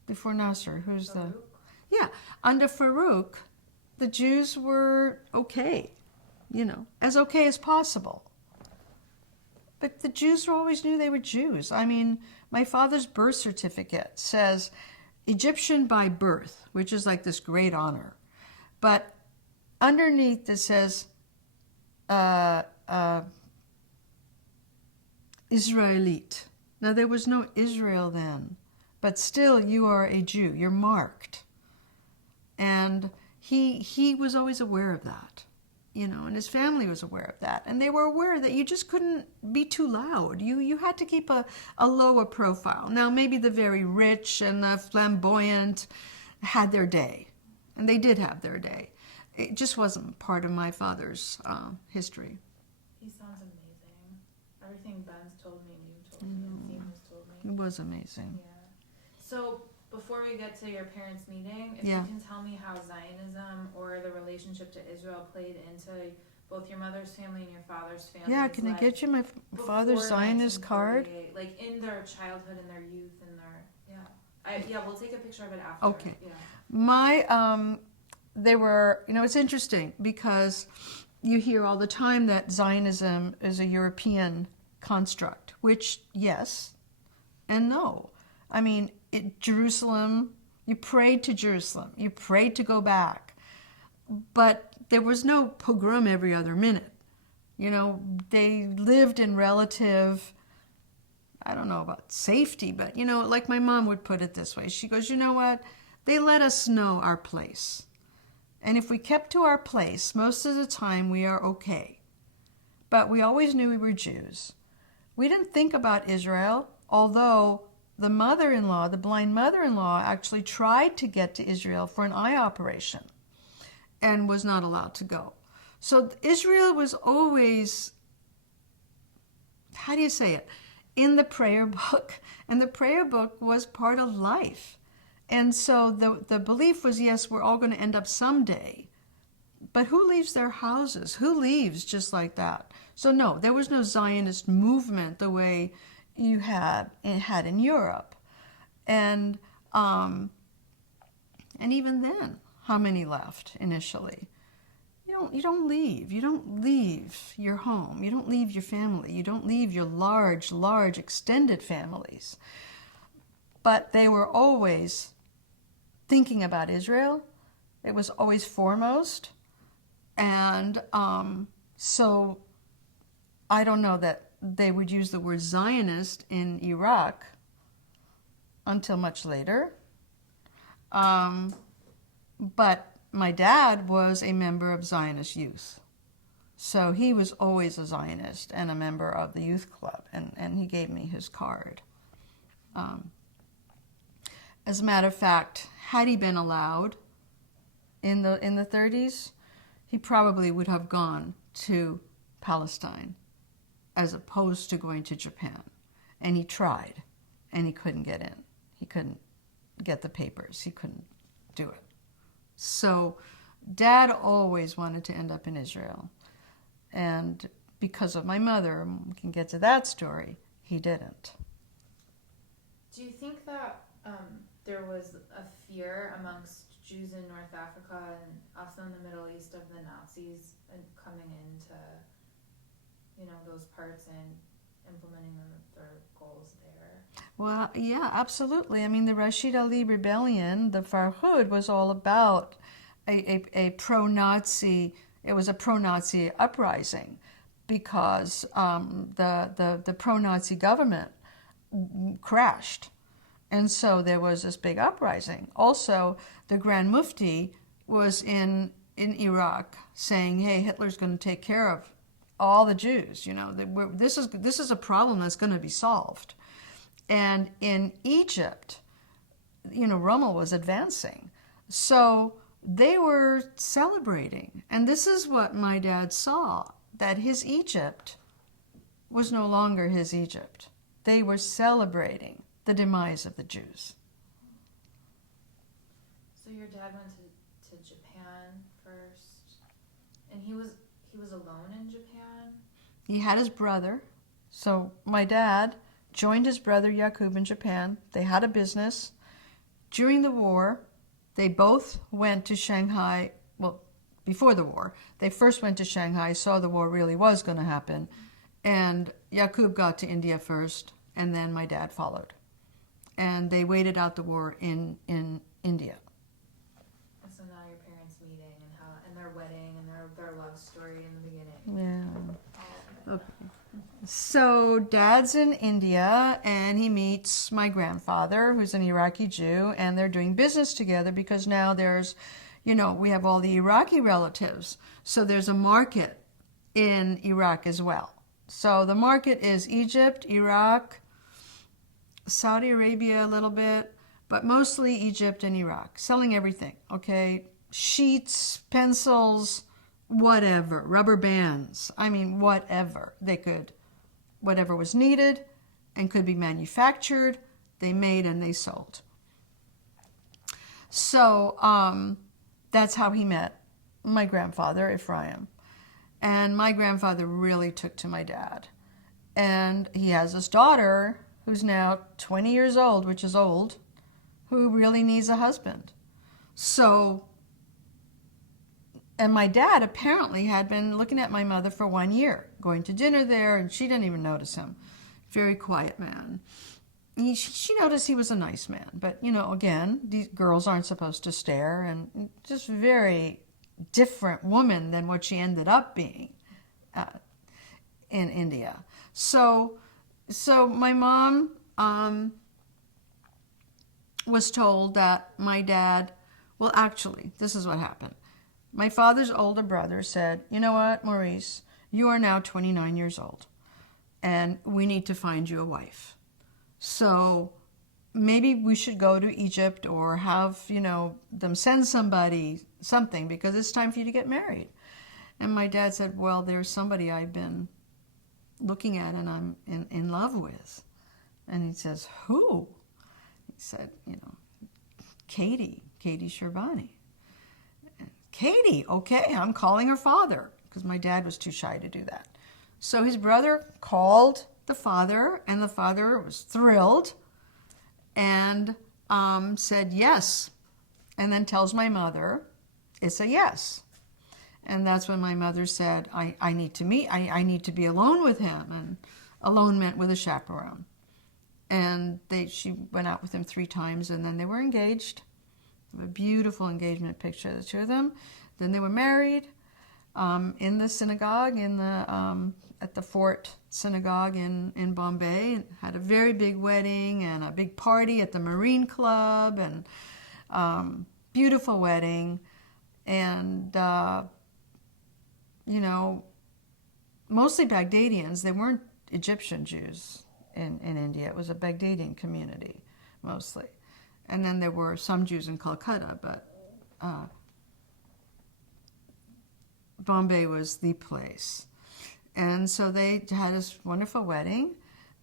Before Nasser, who's Farouk? Yeah, under Farouk, the Jews were okay, you know, as okay as possible. But the Jews always knew they were Jews. I mean, my father's birth certificate says Egyptian by birth, which is like this great honor. But underneath it says Israelite. Now, there was no Israel then, but still you are a Jew. You're marked. And he was always aware of that, you know, and his family was aware of that. And they were aware that you just couldn't be too loud. You had to keep a lower profile. Now, maybe the very rich and the flamboyant had their day, and they did have their day. It just wasn't part of my father's history. He sounds amazing. Everything Ben's told me and you've told me and Steve has told me. It was amazing. Yeah. So before we get to your parents' meeting, if Yeah. you can tell me how Zionism or the relationship to Israel played into both your mother's family and your father's family. Yeah, can I get you my father's Zionist card? Like in their childhood and their youth and their, we'll take a picture of it after. Okay. Yeah. My, they were, you know, it's interesting because you hear all the time that Zionism is a European construct, which yes and no. I mean, Jerusalem, you prayed to Jerusalem, you prayed to go back, but there was no pogrom every other minute. You know, they lived in relative, I don't know about safety, but, you know, like my mom would put it this way. She goes, you know what? They let us know our place. And if we kept to our place, most of the time we are okay. But we always knew we were Jews. We didn't think about Israel, although the mother-in-law, the blind mother-in-law, actually tried to get to Israel for an eye operation and was not allowed to go. So Israel was always, how do you say it, in the prayer book. And the prayer book was part of life. And so the belief was, yes, we're all going to end up someday. But who leaves their houses? Who leaves just like that? So no, there was no Zionist movement the way you had in Europe. And even then, how many left initially? You don't leave. You don't leave your home. You don't leave your family. You don't leave your large extended families. But they were always thinking about Israel. It was always foremost. And so I don't know that they would use the word Zionist in Iraq until much later. But my dad was a member of Zionist youth. So he was always a Zionist and a member of the youth club, and he gave me his card. As a matter of fact, had he been allowed in the 30s, he probably would have gone to Palestine as opposed to going to Japan. And he tried, and he couldn't get in. He couldn't get the papers. He couldn't do it. So Dad always wanted to end up in Israel. And because of my mother, we can get to that story, he didn't. Do you think that there was a fear amongst Jews in North Africa and also in the Middle East of the Nazis and coming into, those parts and implementing their goals there? Well, yeah, absolutely. I mean, the Rashid Ali rebellion, the Farhud, was all about a pro-Nazi. It was a pro-Nazi uprising because the pro-Nazi government crashed. And so there was this big uprising. Also, the Grand Mufti was in Iraq saying, hey, Hitler's going to take care of all the Jews. This is a problem that's going to be solved. And in Egypt, Rommel was advancing. So they were celebrating. And this is what my dad saw, that his Egypt was no longer his Egypt. They were celebrating the demise of the Jews. So your dad went to Japan first, and he was alone in Japan? He had his brother. So my dad joined his brother Yaqub in Japan. They had a business. During the war, they both went to Shanghai. Well, before the war, they first went to Shanghai, saw the war really was going to happen, And Yaqub got to India first, and then my dad followed. And they waited out the war in India. So now your parents meeting and their wedding and their love story in the beginning. Yeah. Okay. So Dad's in India, and he meets my grandfather, who's an Iraqi Jew, and they're doing business together because now there's, we have all the Iraqi relatives. So there's a market in Iraq as well. So the market is Egypt, Iraq, Saudi Arabia a little bit, but mostly Egypt and Iraq, selling everything, okay? Sheets, pencils, whatever, rubber bands, whatever they could, whatever was needed and could be manufactured, they made and they sold. So that's how he met my grandfather, Ephraim. And my grandfather really took to my dad. And he has this daughter who's now 20 years old, which is old, who really needs a husband. So, and my dad apparently had been looking at my mother for 1 year, going to dinner there, and she didn't even notice him. Very quiet man. She noticed he was a nice man, but, again, these girls aren't supposed to stare, and just very different woman than what she ended up being in India. So my mom was told that my dad, well, actually, this is what happened. My father's older brother said, you know what, Maurice, you are now 29 years old, and we need to find you a wife. So maybe we should go to Egypt or have, them send something, because it's time for you to get married. And my dad said, well, there's somebody I've been looking at and I'm in love with. And he says, who? He said, Katie Sherbani. Katie, okay, I'm calling her father, because my dad was too shy to do that. So his brother called the father, and the father was thrilled and said yes, and then tells my mother it's a yes. And that's when my mother said, I need to meet, I need to be alone with him. And alone meant with a chaperone. And she went out with him 3 times, and then they were engaged. A beautiful engagement picture of the two of them. Then they were married in the synagogue, at the Fort Synagogue in Bombay. Had a very big wedding and a big party at the Marine Club, and beautiful wedding. And, mostly Baghdadians. They weren't Egyptian Jews in India. It was a Baghdadian community, mostly. And then there were some Jews in Calcutta, but Bombay was the place. And so they had this wonderful wedding,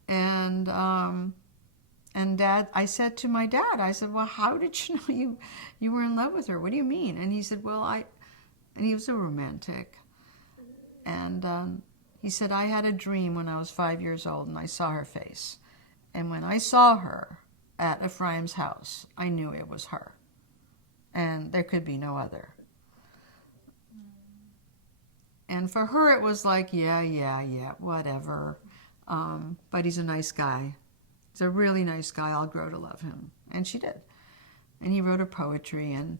and Dad, I said to my dad, well, how did you know you were in love with her? What do you mean? And he said, and he was a romantic. And he said, I had a dream when I was 5 years old, and I saw her face. And when I saw her at Ephraim's house, I knew it was her. And there could be no other. And for her, it was like, yeah, whatever. But he's a nice guy. He's a really nice guy. I'll grow to love him. And she did. And he wrote her poetry, and,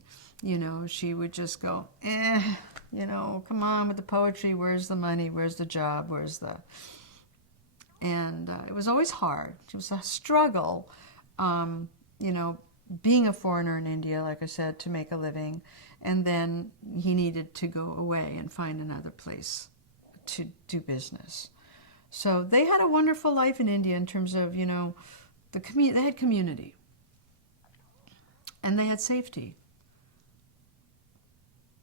she would just go, come on with the poetry. Where's the money? Where's the job? And it was always hard. It was a struggle, being a foreigner in India, like I said, to make a living. And then he needed to go away and find another place to do business. So they had a wonderful life in India in terms of, they had community. And they had safety.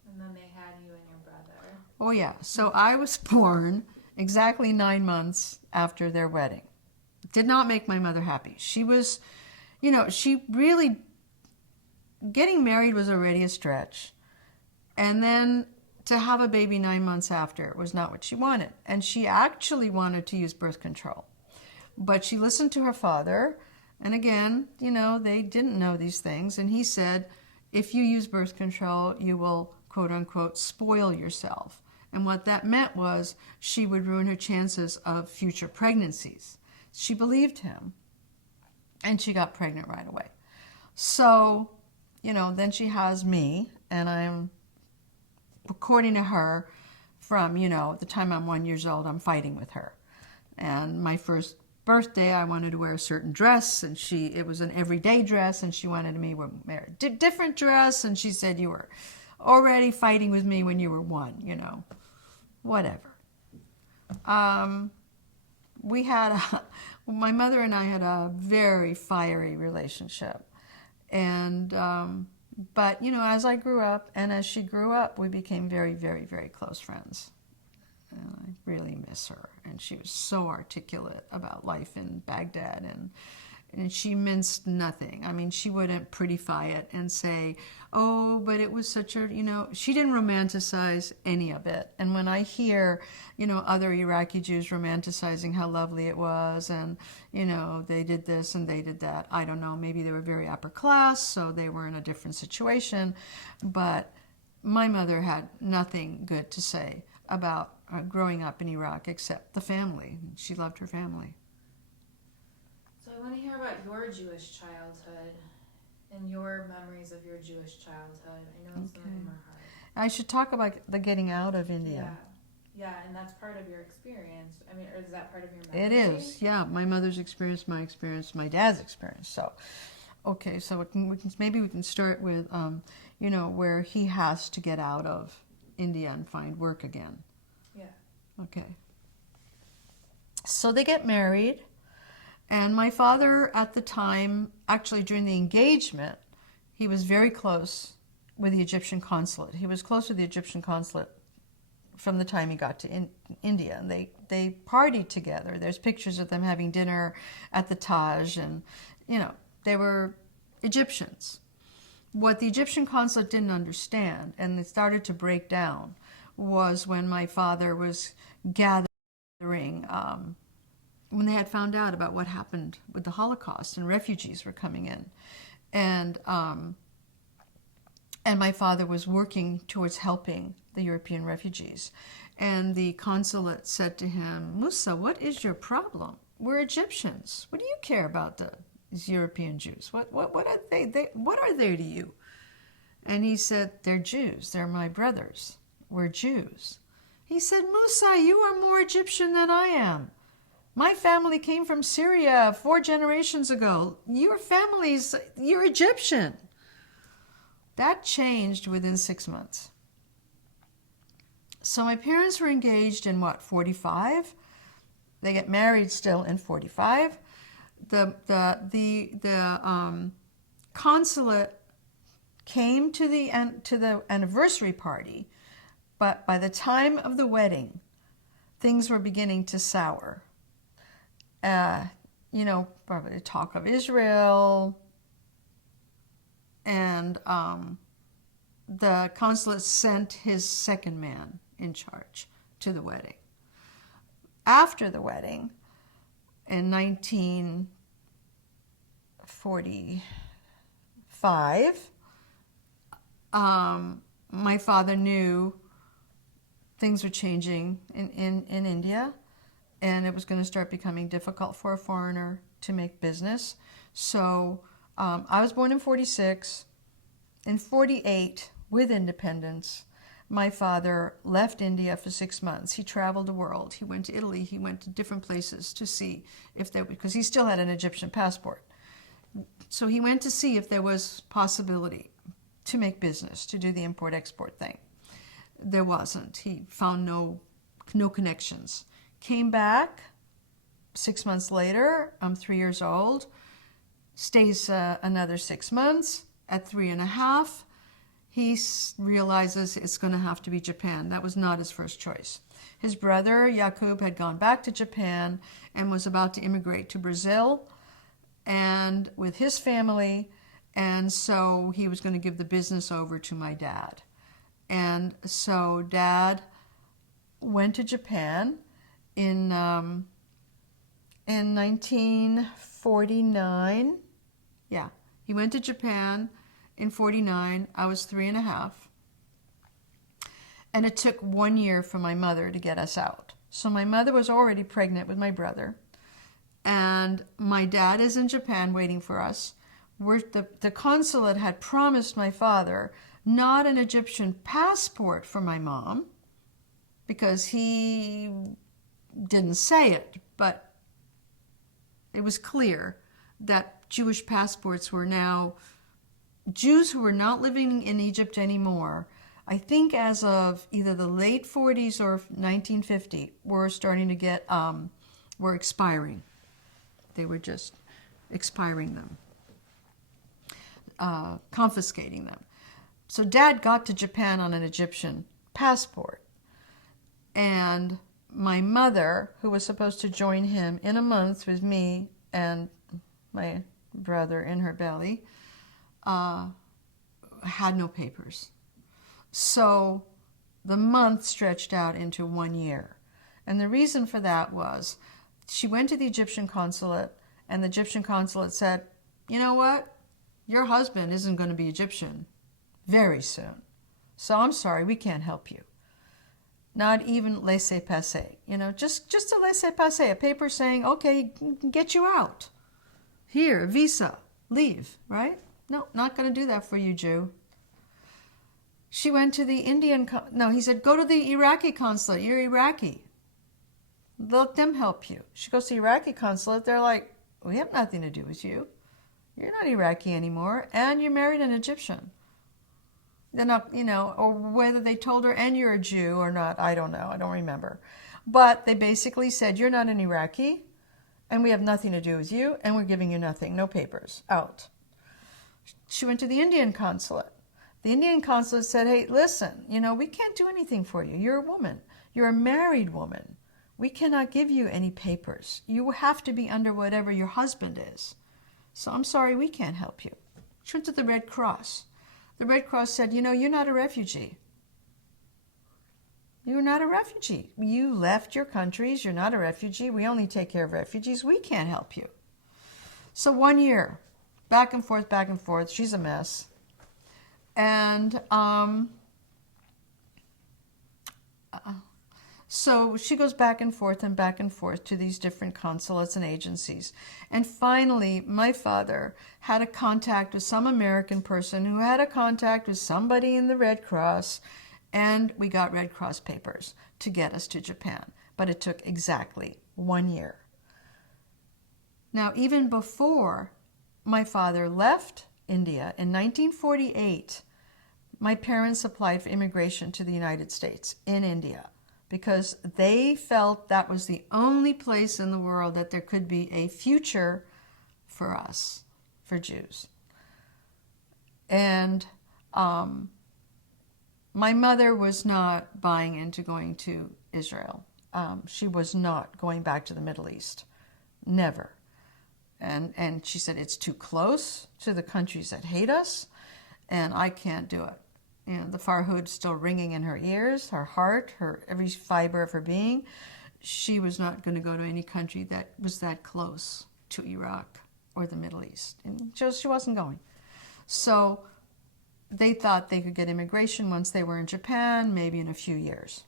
And then they had you and your brother. Oh, yeah. So I was born exactly 9 months after their wedding. Did not make my mother happy. She was, she really, getting married was already a stretch. And then to have a baby 9 months after was not what she wanted. And she actually wanted to use birth control. But she listened to her father. And again, they didn't know these things. And he said, if you use birth control, you will, quote unquote, spoil yourself. And what that meant was she would ruin her chances of future pregnancies. She believed him, and she got pregnant right away. So, then she has me, and I'm, according to her, from, the time I'm 1 year old, I'm fighting with her. And my first birthday, I wanted to wear a certain dress, and it was an everyday dress, and she wanted me to wear a different dress, and she said, you were already fighting with me when you were 1, whatever. My mother and I had a very fiery relationship. And, but, as I grew up and as she grew up, we became very, very, very close friends. And I really miss her. And she was so articulate about life in Baghdad, and she minced nothing. I mean, she wouldn't prettify it and say, oh, but it was such a, she didn't romanticize any of it. And when I hear, other Iraqi Jews romanticizing how lovely it was, and, they did this and they did that, I don't know, maybe they were very upper class, so they were in a different situation. But my mother had nothing good to say about growing up in Iraq except the family. She loved her family. So I want to hear about your Jewish childhood and your memories of your Jewish childhood. I know some of them are hard. I should talk about the getting out of India. Yeah, and that's part of your experience. I mean, or is that part of your memory? It is, yeah. My mother's experience, my experience, my dad's experience. So, okay, so maybe we can start with, where he has to get out of India and find work again. Yeah. Okay. So they get married. And my father at the time, actually during the engagement, he was very close with the Egyptian consulate. He was close with the Egyptian consulate from the time he got to India. And they partied together. There's pictures of them having dinner at the Taj, and, they were Egyptians. What the Egyptian consulate didn't understand, and it started to break down, was when my father was gathering, when they had found out about what happened with the Holocaust and refugees were coming in. And my father was working towards helping the European refugees. And the consulate said to him, Musa, what is your problem? We're Egyptians. What do you care about these European Jews? What are they? What are they to you? And he said, they're Jews. They're my brothers. We're Jews. He said, Musa, you are more Egyptian than I am. My family came from Syria 4 generations ago. You're Egyptian. That changed within 6 months. So my parents were engaged in 45? They get married still in 45. The consulate came to the anniversary party, but by the time of the wedding, things were beginning to sour. Probably talk of Israel, and the consulate sent his second man in charge to the wedding. After the wedding, in 1945, my father knew things were changing in India, and it was going to start becoming difficult for a foreigner to make business. So I was born in 46. In 48, with independence, my father left India for 6 months. He traveled the world. He went to Italy. He went to different places to see if there, because he still had an Egyptian passport. So he went to see if there was possibility to make business, to do the import-export thing. There wasn't. He found no connections. Came back 6 months later. I'm 3 years old. Stays another 6 months. At 3.5, he realizes it's going to have to be Japan. That was not his first choice. His brother, Yaqub, had gone back to Japan and was about to immigrate to Brazil and with his family, and so he was going to give the business over to my dad. And so Dad went to Japan in 1949. Yeah, he went to Japan in 49. I was 3.5. And it took 1 year for my mother to get us out. So my mother was already pregnant with my brother. And my dad is in Japan waiting for us. The consulate had promised my father not an Egyptian passport for my mom, because he didn't say it, but it was clear that Jewish passports were now, Jews who were not living in Egypt anymore, I think as of either the late 40s or 1950, were starting to get, were expiring. They were just expiring them, confiscating them. So Dad got to Japan on an Egyptian passport. And my mother, who was supposed to join him in a month with me and my brother in her belly, had no papers. So the month stretched out into 1 year. And the reason for that was she went to the Egyptian consulate, and the Egyptian consulate said, you know what? Your husband isn't going to be Egyptian very soon. So I'm sorry, we can't help you. Not even laissez-passer, just a laissez-passer, a paper saying, okay, get you out. Here, visa, leave, right? No, not going to do that for you, Jew. She went to the he said, go to the Iraqi consulate, you're Iraqi. Let them help you. She goes to the Iraqi consulate, they're like, we have nothing to do with you. You're not Iraqi anymore, and you're married an Egyptian. They're not, or whether they told her, and you're a Jew or not, I don't know, I don't remember. But they basically said, you're not an Iraqi, and we have nothing to do with you, and we're giving you nothing, no papers, out. She went to the Indian consulate. The Indian consulate said, hey, listen, we can't do anything for you. You're a woman. You're a married woman. We cannot give you any papers. You have to be under whatever your husband is. So I'm sorry, we can't help you. She went to the Red Cross. The Red Cross said, you're not a refugee. You're not a refugee. You left your countries. You're not a refugee. We only take care of refugees. We can't help you. So 1 year, back and forth, back and forth. She's a mess. And so she goes back and forth to these different consulates and agencies. And finally, my father had a contact with some American person who had a contact with somebody in the Red Cross, and we got Red Cross papers to get us to Japan. But it took exactly 1 year. Now, even before my father left India in 1948, my parents applied for immigration to the United States in India, because they felt that was the only place in the world that there could be a future for us, for Jews. And my mother was not buying into going to Israel. She was not going back to the Middle East, never. And she said, it's too close to the countries that hate us, and I can't do it. The Farhud still ringing in her ears, her heart, her every fiber of her being. She was not going to go to any country that was that close to Iraq or the Middle East. And she wasn't going. So they thought they could get immigration once they were in Japan, maybe in a few years.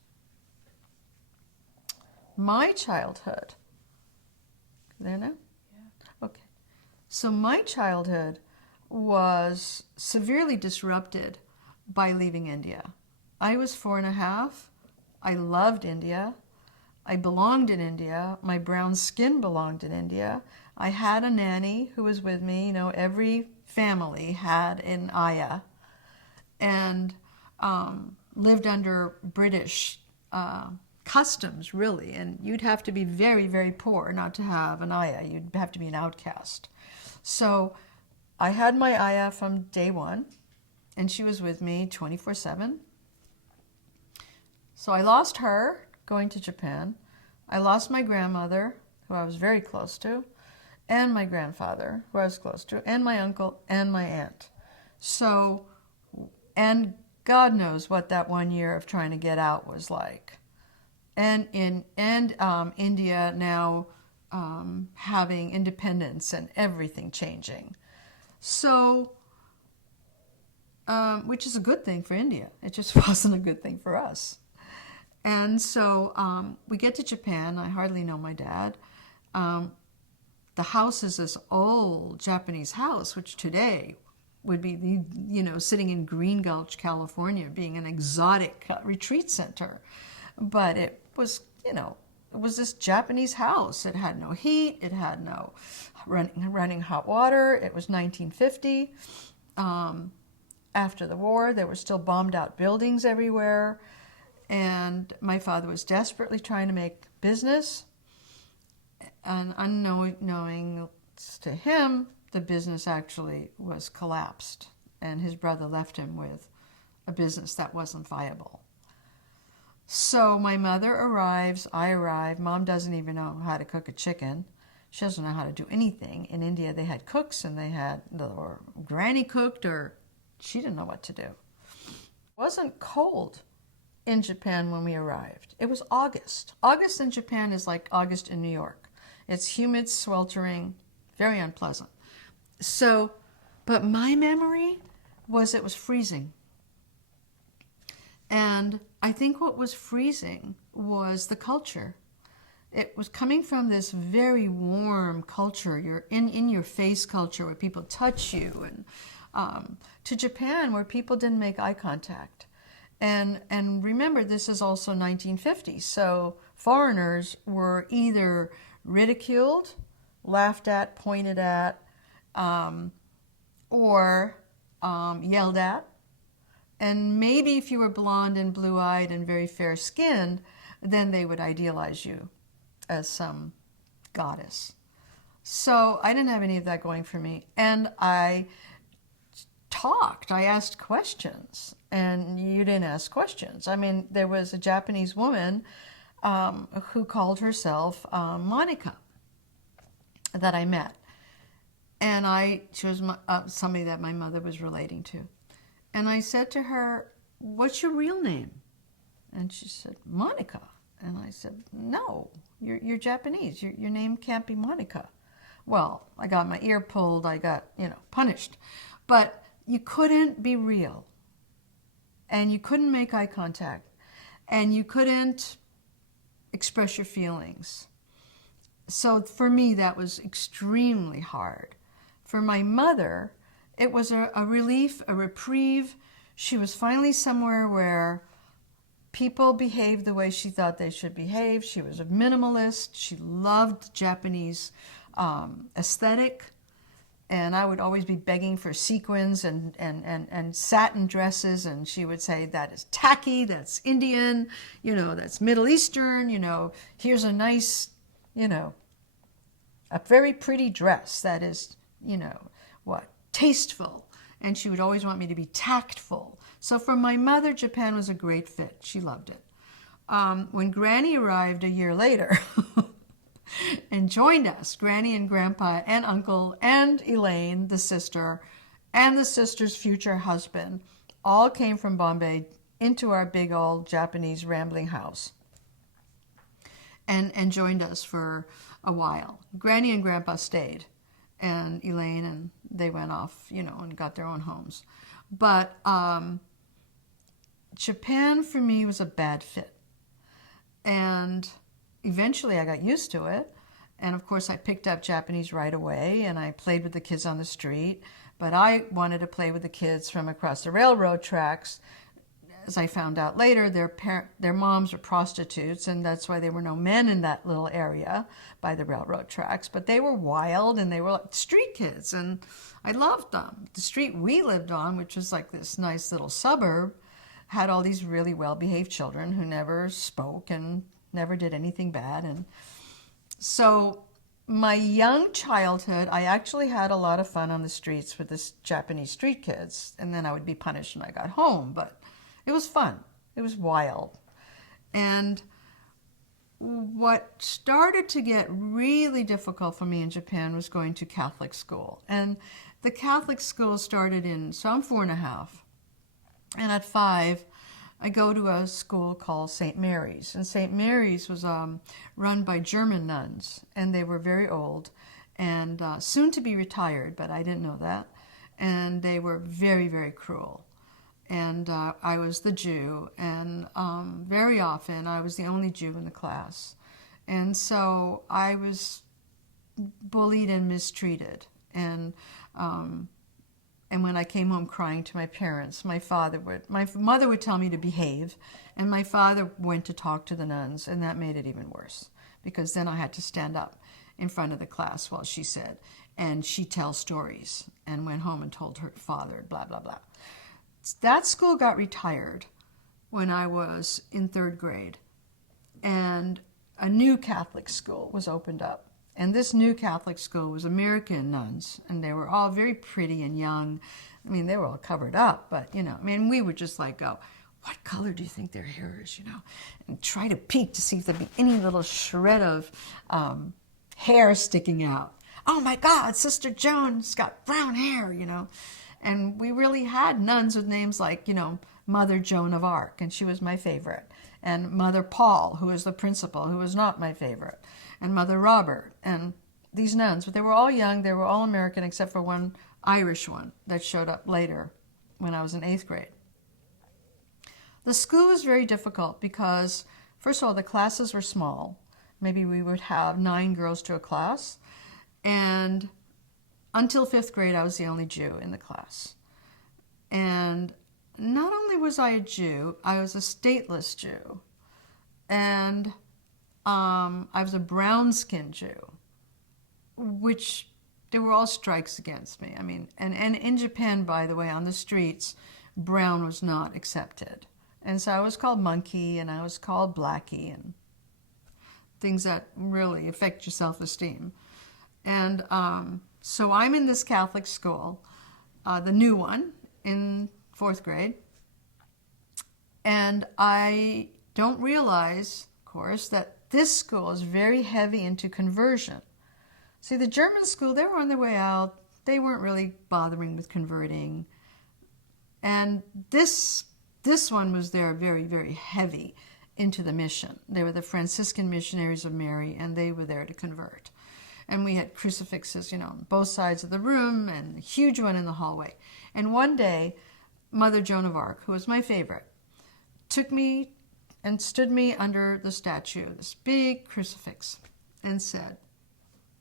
My childhood, there now? Yeah. Okay. So my childhood was severely disrupted by leaving India. I was 4.5. I loved India. I belonged in India. My brown skin belonged in India. I had a nanny who was with me. Every family had an ayah, and lived under British customs, really. And you'd have to be very, very poor not to have an ayah. You'd have to be an outcast. So I had my ayah from day one, and she was with me 24/7. So I lost her going to Japan. I lost my grandmother, who I was very close to, and my grandfather, who I was close to, and my uncle, and my aunt. So, and God knows what that 1 year of trying to get out was like. And India now having independence and everything changing. So which is a good thing for India. It just wasn't a good thing for us. And so we get to Japan. I hardly know my dad. The house is this old Japanese house, which today would be, sitting in Green Gulch, California, being an exotic retreat center. But it was, it was this Japanese house. It had no heat. It had no running hot water. It was 1950. After the war, there were still bombed out buildings everywhere. And my father was desperately trying to make business. And unknowing to him, the business actually was collapsed. And his brother left him with a business that wasn't viable. So my mother arrives, I arrive. Mom doesn't even know how to cook a chicken. She doesn't know how to do anything. In India, they had cooks, and or granny cooked, or she didn't know what to do. It wasn't cold in Japan when we arrived. It was August. August in Japan is like August in New York. It's humid, sweltering, very unpleasant. So, but my memory was it was freezing. And I think what was freezing was the culture. It was coming from this very warm culture, your in-your-face culture where people touch you, and to Japan where people didn't make eye contact. And remember, this is also 1950, so foreigners were either ridiculed, laughed at, pointed at, or yelled at. And maybe if you were blonde and blue-eyed and very fair-skinned, then they would idealize you as some goddess. So I didn't have any of that going for me. And I talked, I asked questions, and you didn't ask questions. I mean, there was a Japanese woman who called herself Monica that I met. And she was somebody that my mother was relating to. And I said to her, "What's your real name?" And she said, "Monica." And I said, "No, you're Japanese. Your name can't be Monica." Well, I got my ear pulled. I got, punished. But you couldn't be real. And you couldn't make eye contact. And you couldn't express your feelings. So for me, that was extremely hard. For my mother, it was a relief, a reprieve. She was finally somewhere where people behaved the way she thought they should behave. She was a minimalist. She loved Japanese aesthetic. And I would always be begging for sequins and satin dresses. And she would say, "That is tacky, that's Indian, that's Middle Eastern, here's a nice, a very pretty dress that is, tasteful." And she would always want me to be tactful. So for my mother, Japan was a great fit. She loved it. When Granny arrived a year later and joined us, Granny and Grandpa and Uncle and Elaine, the sister, and the sister's future husband, all came from Bombay into our big old Japanese rambling house and joined us for a while. Granny and Grandpa stayed, and Elaine, and they went off, and got their own homes. But Japan for me was a bad fit. And eventually I got used to it. And of course I picked up Japanese right away, and I played with the kids on the street. But I wanted to play with the kids from across the railroad tracks. As I found out later, their moms were prostitutes, and that's why there were no men in that little area by the railroad tracks. But they were wild, and they were like street kids, and I loved them. The street we lived on, which was like this nice little suburb, had all these really well-behaved children who never spoke and never did anything bad. And so my young childhood, I actually had a lot of fun on the streets with the Japanese street kids, and then I would be punished when I got home, but it was fun. It was wild. And what started to get really difficult for me in Japan was going to Catholic school. And the Catholic school started so I'm 4.5. And at 5, I go to a school called St. Mary's. And St. Mary's was run by German nuns, and they were very old and soon to be retired, but I didn't know that. And they were very, very cruel. and I was the Jew, and very often I was the only Jew in the class. And so I was bullied and mistreated. And when I came home crying to my parents, my mother would tell me to behave, and my father went to talk to the nuns, and that made it even worse, because then I had to stand up in front of the class while she said, and she'd tell stories, and went home and told her father, blah, blah, blah. That school got retired when I was in 3rd grade, and a new Catholic school was opened up. And this new Catholic school was American nuns, and they were all very pretty and young. I mean, they were all covered up, but, you know, I mean, we would just like go, what color do you think their hair is, you know? And try to peek to see if there'd be any little shred of hair sticking out. Oh my God, Sister Joan's got brown hair, you know? And we really had nuns with names like, you know, Mother Joan of Arc, and she was my favorite. And Mother Paul, who was the principal, who was not my favorite. And Mother Robert, and these nuns. But they were all young, they were all American, except for one Irish one that showed up later when I was in 8th grade. The school was very difficult because, first of all, the classes were small. Maybe we would have 9 girls to a class. And until 5th grade, I was the only Jew in the class. And not only was I a Jew, I was a stateless Jew. And I was a brown-skinned Jew, which there were all strikes against me. I mean, and in Japan, by the way, on the streets, brown was not accepted. And so I was called monkey, and I was called blackie, and things that really affect your self-esteem. And so I'm in this Catholic school, the new one, in 4th grade. And I don't realize, of course, that this school is very heavy into conversion. See, the German school, they were on their way out. They weren't really bothering with converting. And this one was there very, very heavy into the mission. They were the Franciscan missionaries of Mary, and they were there to convert. And we had crucifixes, you know, on both sides of the room, and a huge one in the hallway. And one day, Mother Joan of Arc, who was my favorite, took me and stood me under the statue, this big crucifix, and said,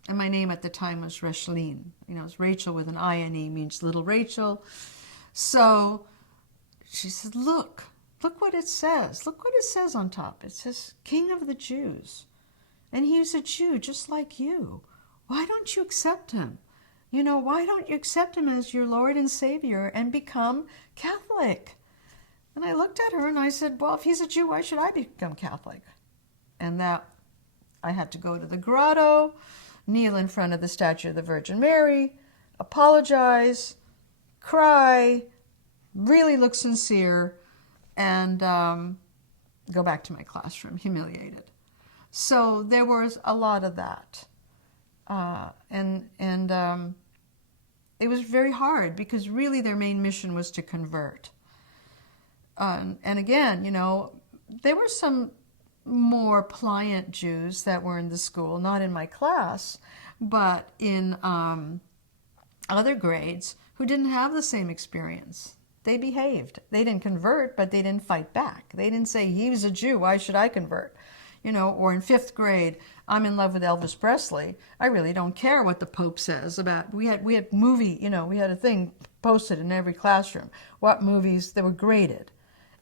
and my name at the time was Rachline. You know, it's Rachel with an I-N-E, means little Rachel. So she said, look what it says. Look what it says on top. It says, King of the Jews. And he's a Jew just like you. Why don't you accept him? You know, why don't you accept him as your Lord and Savior and become Catholic? And I looked at her and I said, well, if he's a Jew, why should I become Catholic? And that I had to go to the grotto, kneel in front of the statue of the Virgin Mary, apologize, cry, really look sincere, and go back to my classroom, humiliated. So there was a lot of that. And it was very hard because really their main mission was to convert. And again, you know, there were some more pliant Jews that were in the school, not in my class, but in other grades who didn't have the same experience. They behaved. They didn't convert, but they didn't fight back. They didn't say, he was a Jew, why should I convert? You know, or in 5th grade, I'm in love with Elvis Presley. I really don't care what the Pope says about, we had movie, you know, we had a thing posted in every classroom, what movies, they were graded,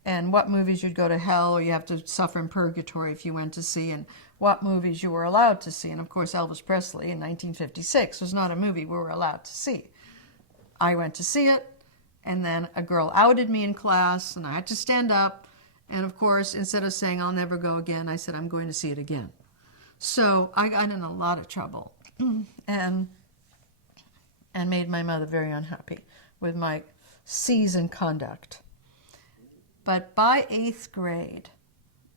and what movies you'd go to hell or you have to suffer in purgatory if you went to see, and what movies you were allowed to see. And of course, Elvis Presley in 1956 was not a movie we were allowed to see. I went to see it, and then a girl outed me in class, and I had to stand up. And of course, instead of saying, I'll never go again, I said, I'm going to see it again. So I got in a lot of trouble and made my mother very unhappy with my seasoned conduct. But by 8th grade,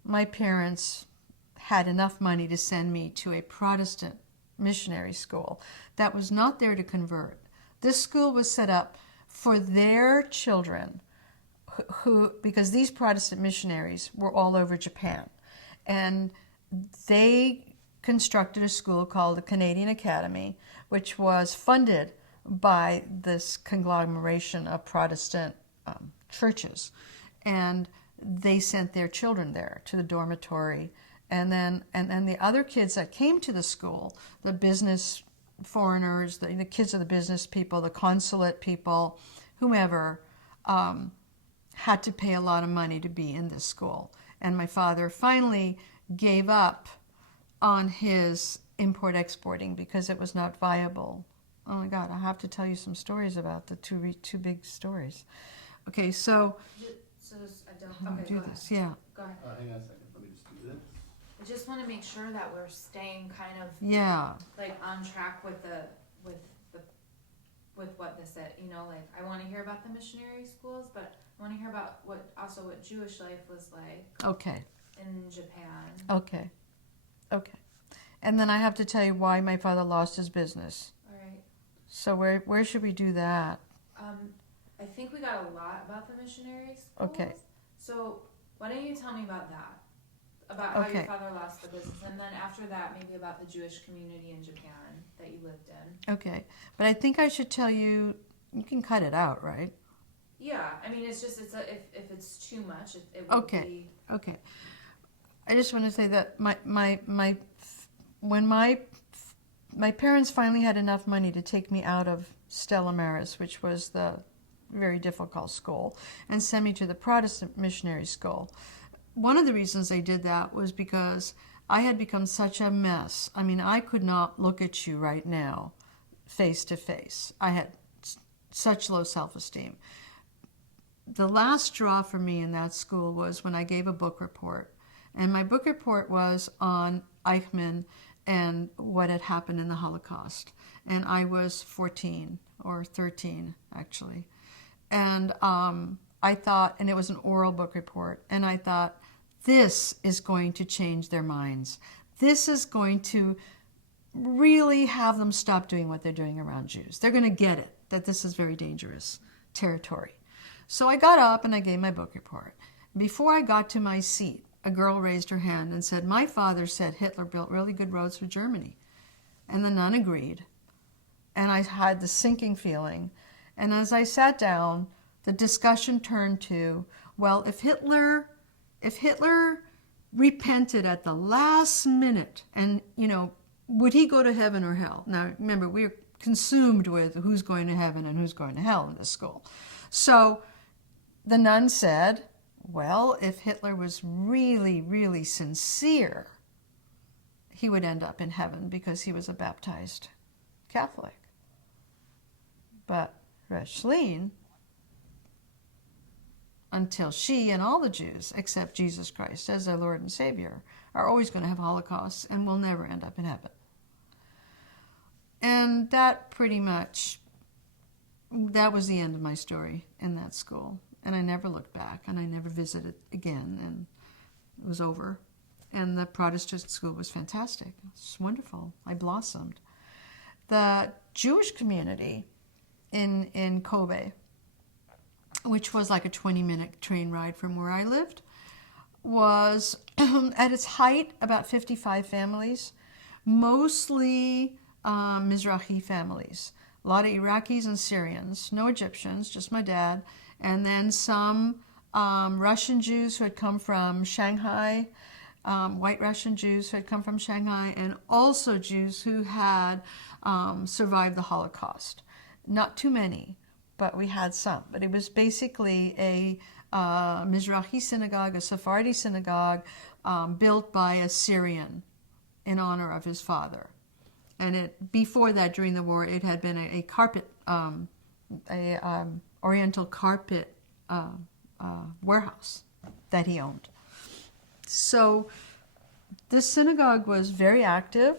my parents had enough money to send me to a Protestant missionary school that was not there to convert. This school was set up for their children because these Protestant missionaries were all over Japan. And they constructed a school called the Canadian Academy, which was funded by this conglomeration of Protestant churches, and they sent their children there to the dormitory. And then the other kids that came to the school, the business foreigners, the kids of the business people, the consulate people, whomever, had to pay a lot of money to be in this school. And my father finally gave up on his import-exporting because it was not viable. Oh my God, I have to tell you some stories about the two big stories. Okay, so I don't. I'll Okay, do go this. ahead. Yeah. Go ahead. Hang on a second, let me just do this. I just want to make sure that we're staying kind of Yeah. like on track with what this is. You know, like I want to hear about the missionary schools, but I want to hear about what Jewish life was like. Okay. In Japan. Okay. Okay. And then I have to tell you why my father lost his business. All right. So where should we do that? I think we got a lot about the missionary schools. Okay. So why don't you tell me about that? About how your father lost the business, and then after that, maybe about the Jewish community in Japan that you lived in. Okay. But I think I should tell you, you can cut it out, right? Yeah. I mean, it's just, if it's too much, it would be... Okay. I just want to say that when my parents finally had enough money to take me out of Stella Maris, which was the very difficult school, and send me to the Protestant missionary school. One of the reasons they did that was because I had become such a mess. I mean, I could not look at you right now face to face. I had such low self-esteem. The last straw for me in that school was when I gave a book report. And my book report was on Eichmann and what had happened in the Holocaust. And I was 14 or 13, actually. And I thought, and it was an oral book report, and I thought, this is going to change their minds. This is going to really have them stop doing what they're doing around Jews. They're going to get it, that this is very dangerous territory. So I got up and I gave my book report. Before I got to my seat, a girl raised her hand and said, my father said Hitler built really good roads for Germany. And the nun agreed. And I had the sinking feeling. And as I sat down, the discussion turned to, well, if Hitler repented at the last minute, and, you know, would he go to heaven or hell? Now, remember, we're consumed with who's going to heaven and who's going to hell in this school. So the nun said, well, if Hitler was really, really sincere, he would end up in heaven because he was a baptized Catholic. But Reshleen, until she and all the Jews accept Jesus Christ as their Lord and Savior, are always going to have holocausts and will never end up in heaven. And that pretty much, that was the end of my story in that school. And I never looked back, and I never visited again, and it was over. And the Protestant school was fantastic. It was wonderful. I blossomed. The Jewish community in Kobe, which was like a 20-minute train ride from where I lived, was at its height about 55 families, mostly Mizrahi families. A lot of Iraqis and Syrians, no Egyptians, just my dad, and then some Russian Jews who had come from Shanghai, white Russian Jews who had come from Shanghai, and also Jews who had survived the Holocaust. Not too many, but we had some. But it was basically a Mizrahi synagogue, a Sephardi synagogue, built by a Syrian in honor of his father. And before that, during the war, it had been a carpet, Oriental carpet warehouse that he owned. So this synagogue was very active,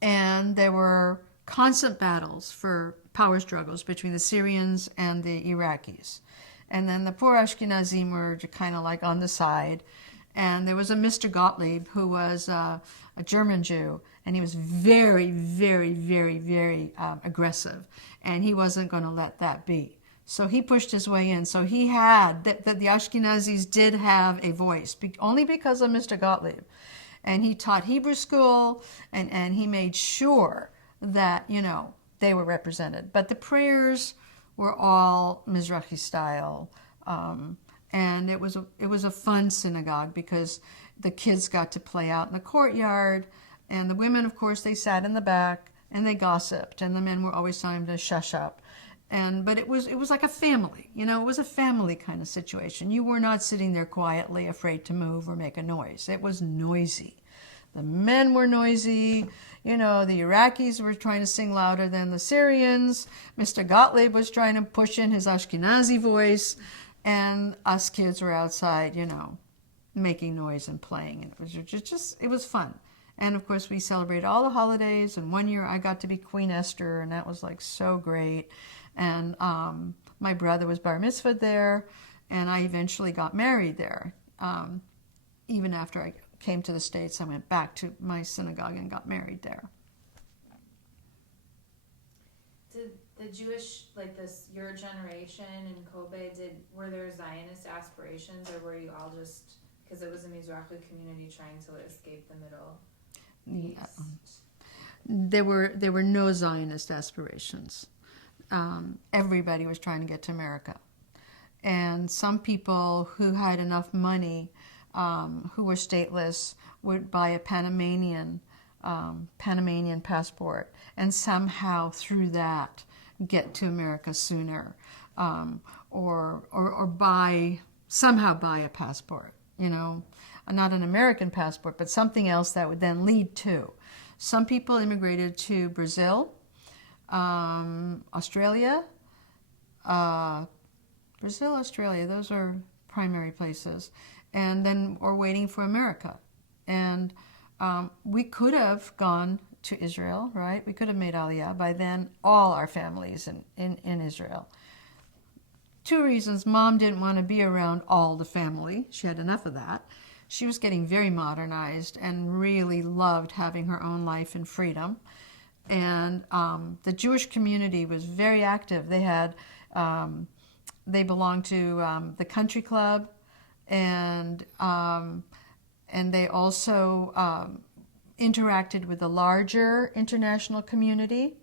and there were constant battles for power struggles between the Syrians and the Iraqis. And then the poor Ashkenazim were kind of like on the side. And there was a Mr. Gottlieb who was a German Jew, and he was very, very, very, very aggressive. And he wasn't going to let that be. So he pushed his way in. So he had, the Ashkenazis did have a voice, only because of Mr. Gottlieb. And he taught Hebrew school, and he made sure that, you know, they were represented. But the prayers were all Mizrahi style. And it was a fun synagogue because the kids got to play out in the courtyard, and the women, of course, they sat in the back and they gossiped, and the men were always telling them to shush up. But it was like a family, you know, it was a family kind of situation. You were not sitting there quietly afraid to move or make a noise. It was noisy. The men were noisy. You know, the Iraqis were trying to sing louder than the Syrians. Mr. Gottlieb was trying to push in his Ashkenazi voice. And us kids were outside, you know, making noise and playing. And it was fun. And of course, we celebrated all the holidays. And one year I got to be Queen Esther, and that was like so great. And my brother was bar mitzvahed there, and I eventually got married there. Even after I came to the States, I went back to my synagogue and got married there. Did the Jewish, like this, your generation in Kobe, were there Zionist aspirations, or were you all just, because it was a Mizrahi community trying to escape the Middle East? There were no Zionist aspirations. Everybody was trying to get to America. And some people who had enough money, who were stateless, would buy a Panamanian passport and somehow through that get to America sooner, or somehow buy a passport, you know, not an American passport, but something else that would then lead to. Some people immigrated to Brazil, Australia, those are primary places, and then or waiting for America. And we could have gone to Israel, right? We could have made Aliyah. By then, all our families in Israel. Two reasons. Mom didn't want to be around all the family. She had enough of that. She was getting very modernized and really loved having her own life and freedom. And the Jewish community was very active. They belonged to the country club, and they also interacted with the larger international community.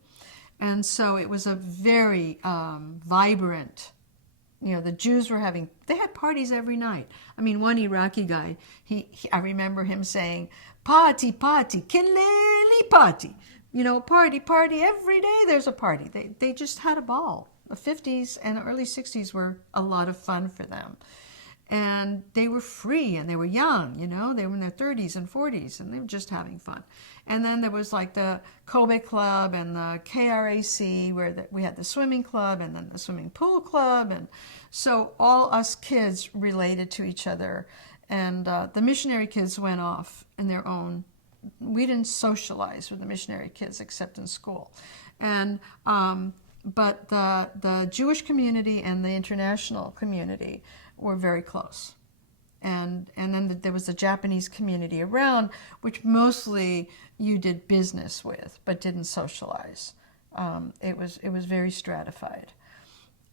And so it was a very vibrant, you know, the Jews were they had parties every night. I mean, one Iraqi guy, I remember him saying, party, kileli party. You know, party, every day there's a party. They just had a ball. The 50s and early 60s were a lot of fun for them. And they were free, and they were young, you know. They were in their 30s and 40s, and they were just having fun. And then there was like the Kobe Club and the KRAC, where we had the swimming club and then the swimming pool club. And so all us kids related to each other. And the missionary kids went off in their own. We didn't socialize with the missionary kids except in school. And but the Jewish community and the international community were very close. And then there was the Japanese community around, which mostly you did business with, but didn't socialize. It was very stratified.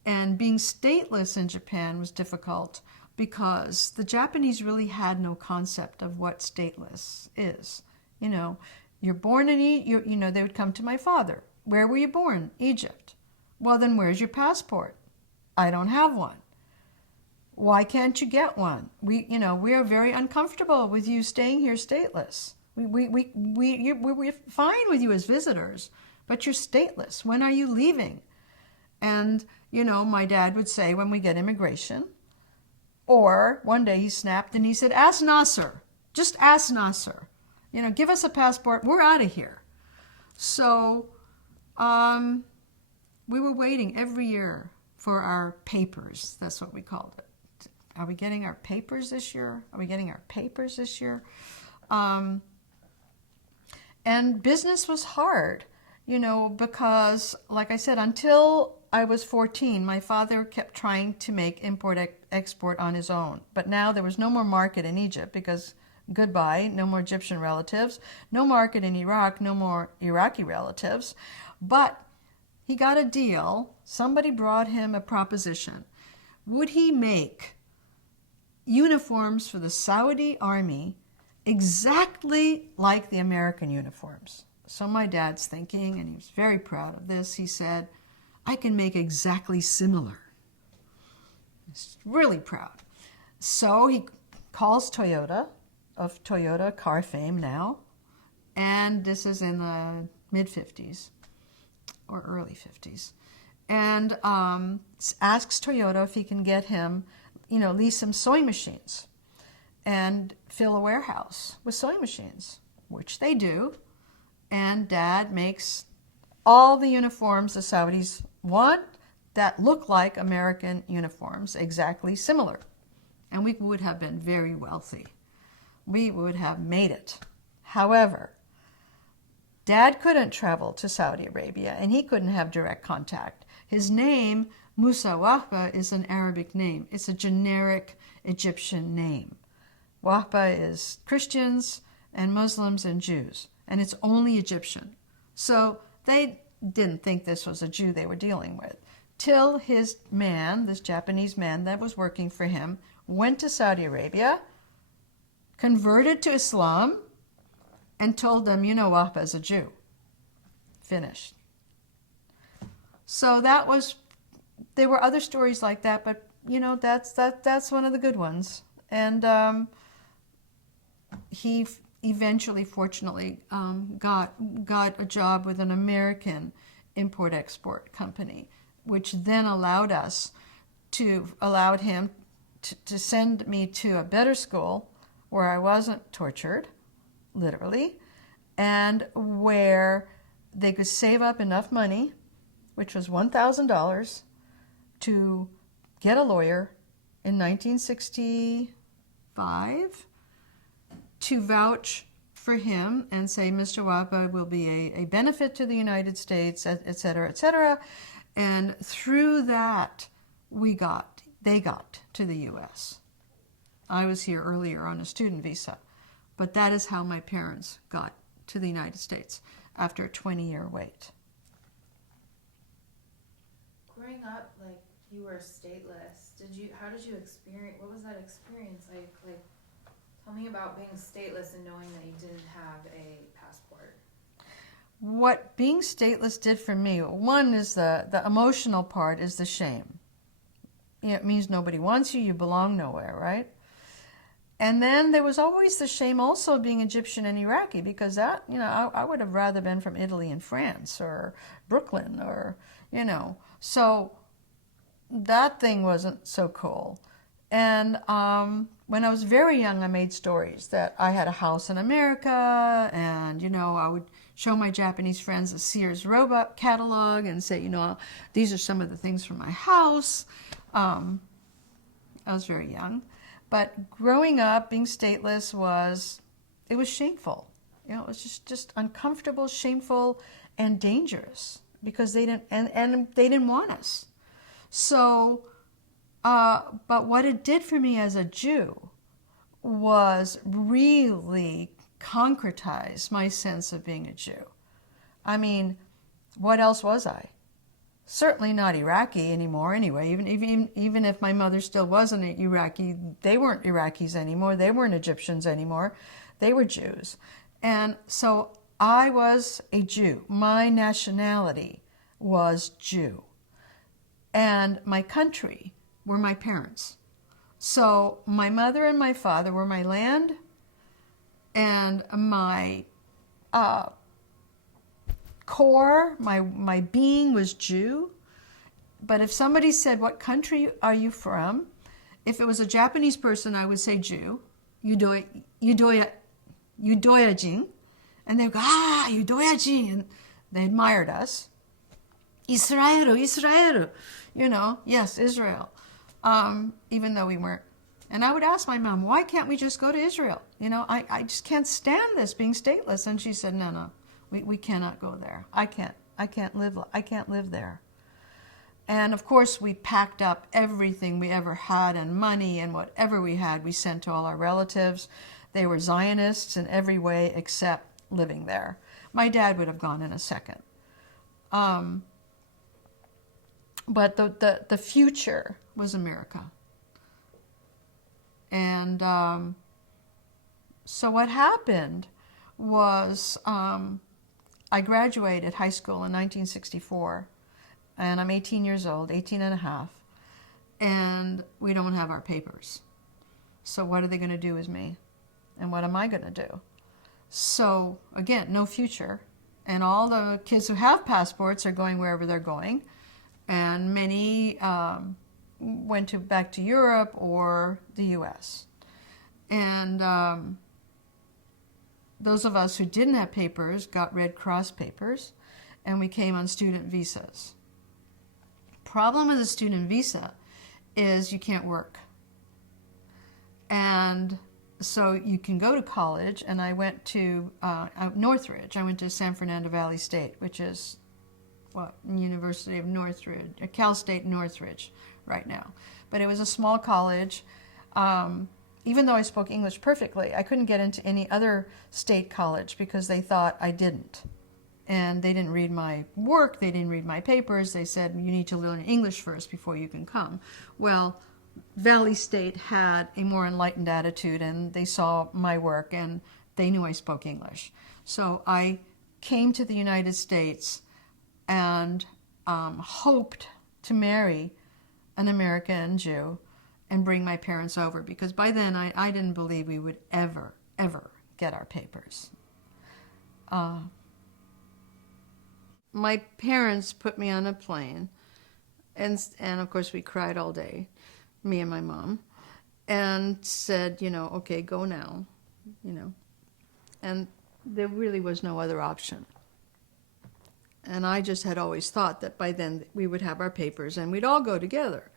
And being stateless in Japan was difficult because the Japanese really had no concept of what stateless is. You know, you're born in Egypt, you know, they would come to my father. Where were you born? Egypt. Well, then where's your passport? I don't have one. Why can't you get one? We are very uncomfortable with you staying here stateless. We're fine with you as visitors, but you're stateless. When are you leaving? And, you know, my dad would say when we get immigration, or one day he snapped and he said, ask Nasser. Just ask Nasser. You know, give us a passport. We're out of here. So we were waiting every year for our papers. That's what we called it. Are we getting our papers this year? Are we getting our papers this year? And business was hard, you know, because, like I said, until I was 14, my father kept trying to make import-export on his own. But now there was no more market in Egypt because, goodbye, no more Egyptian relatives, no market in Iraq, no more Iraqi relatives. But he got a deal. Somebody brought him a proposition. Would he make uniforms for the Saudi army exactly like the American uniforms? So my dad's thinking, and he was very proud of this, he said, I can make exactly similar. He's really proud. So he calls Toyota, of Toyota car fame now, and this is in the mid-50s or early 50s, and asks Toyota if he can get him, lease some sewing machines and fill a warehouse with sewing machines, which they do. And Dad makes all the uniforms the Saudis want that look like American uniforms, exactly similar. And we would have been very wealthy. We would have made it. However, Dad couldn't travel to Saudi Arabia, and he couldn't have direct contact. His name, Musa Wahba, is an Arabic name. It's a generic Egyptian name. Wahba is Christians and Muslims and Jews, and it's only Egyptian. So they didn't think this was a Jew they were dealing with, till his man, this Japanese man that was working for him, went to Saudi Arabia, converted to Islam, and told them, Wahba is a Jew. Finished. So there were other stories like that, but that's one of the good ones. And he eventually, fortunately, got a job with an American import-export company, which then allowed him to send me to a better school where I wasn't tortured, literally, and where they could save up enough money, which was $1,000, to get a lawyer in 1965 to vouch for him and say Mr. Wahba will be a benefit to the United States, et cetera, et cetera. And through that, they got to the U.S. I was here earlier on a student visa, but that is how my parents got to the United States after a 20-year wait. Growing up, like, you were stateless. How did you experience, what was that experience like? Like, tell me about being stateless and knowing that you didn't have a passport. What being stateless did for me, one is the emotional part is the shame. It means nobody wants you, you belong nowhere, right? And then there was always the shame also of being Egyptian and Iraqi, because that, I would have rather been from Italy and France or Brooklyn or, so that thing wasn't so cool. And when I was very young, I made stories that I had a house in America, and, I would show my Japanese friends a Sears Roebuck catalog and say, these are some of the things from my house. I was very young. But growing up, being stateless was shameful. It was just uncomfortable, shameful, and dangerous, because they didn't want us. So, but what it did for me as a Jew was really concretize my sense of being a Jew. I mean, what else was I? Certainly not Iraqi anymore anyway. Even if my mother still wasn't Iraqi, they weren't Iraqis anymore. They weren't Egyptians anymore. They were Jews. And so I was a Jew. My nationality was Jew. And my country were my parents. So my mother and my father were my land, and my core, my being was Jew. But if somebody said, what country are you from? If it was a Japanese person, I would say Jew. Yudoyajin. And they'd go, Yudoyajin. And they admired us. Israel. Yes, Israel. Even though we weren't. And I would ask my mom, why can't we just go to Israel? I just can't stand this being stateless. And she said, no. We cannot go there. I can't live there. And of course, we packed up everything we ever had, and money and whatever we had, we sent to all our relatives. They were Zionists in every way except living there. My dad would have gone in a second. But the future was America. And so what happened was I graduated high school in 1964, and I'm 18 years old, 18 and a half, and we don't have our papers. So what are they going to do with me? And what am I going to do? So again, no future. And all the kids who have passports are going wherever they're going. And many went back to Europe or the US. And those of us who didn't have papers got Red Cross papers, and we came on student visas. Problem with a student visa is you can't work. And so you can go to college, and I went to Northridge. I went to San Fernando Valley State, which is University of Northridge, Cal State Northridge right now. But it was a small college. Even though I spoke English perfectly, I couldn't get into any other state college because they thought I didn't. And they didn't read my work, they didn't read my papers. They said, you need to learn English first before you can come. Well, Valley State had a more enlightened attitude, and they saw my work and they knew I spoke English. So I came to the United States and hoped to marry an American Jew and bring my parents over, because by then I didn't believe we would ever get our papers. My parents put me on a plane, and of course we cried all day, me and my mom, and said, okay, go now, and there really was no other option. And I just had always thought that by then we would have our papers and we'd all go together.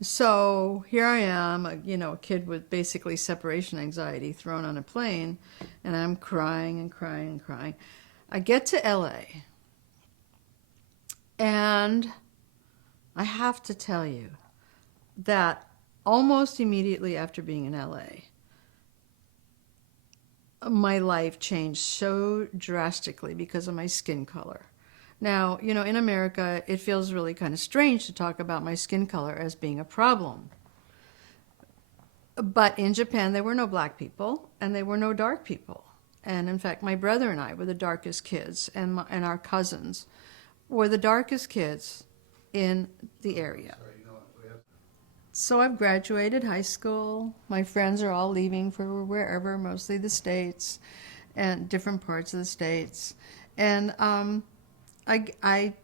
So here I am, a kid with basically separation anxiety thrown on a plane, and I'm crying and crying and crying. I get to LA, and I have to tell you that almost immediately after being in LA, my life changed so drastically because of my skin color. Now, in America, it feels really kind of strange to talk about my skin color as being a problem. But in Japan, there were no black people, and there were no dark people. And in fact, my brother and I were the darkest kids, and our cousins were the darkest kids in the area. So I've graduated high school. My friends are all leaving for wherever, mostly the States and different parts of the States. And I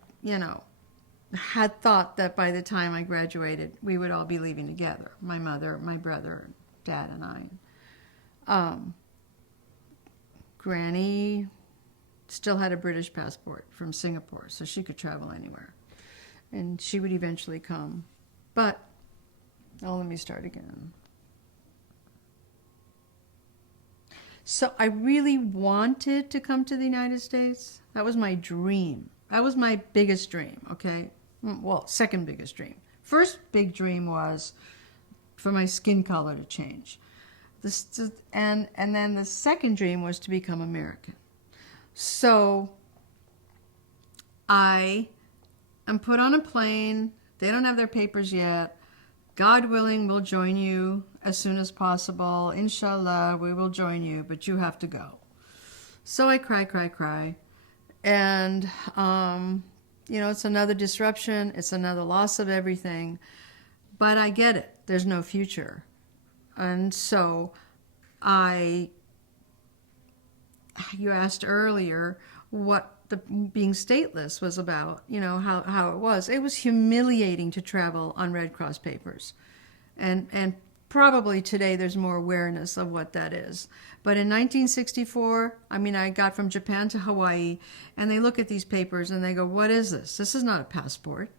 had thought that by the time I graduated, we would all be leaving together. My mother, my brother, Dad, and I. Granny still had a British passport from Singapore, so she could travel anywhere. And she would eventually come. But, let me start again. So I really wanted to come to the United States. That was my dream. That was my biggest dream, okay? Well, second biggest dream. First big dream was for my skin color to change. And then the second dream was to become American. So I am put on a plane. They don't have their papers yet. God willing, we'll join you as soon as possible. Inshallah, we will join you, but you have to go. So I cry. And, it's another disruption. It's another loss of everything. But I get it. There's no future. And so you asked earlier what the being stateless was about, how it was. It was humiliating to travel on Red Cross papers. And probably today there's more awareness of what that is. But in 1964, I got from Japan to Hawaii, and they look at these papers and they go, what is this? This is not a passport.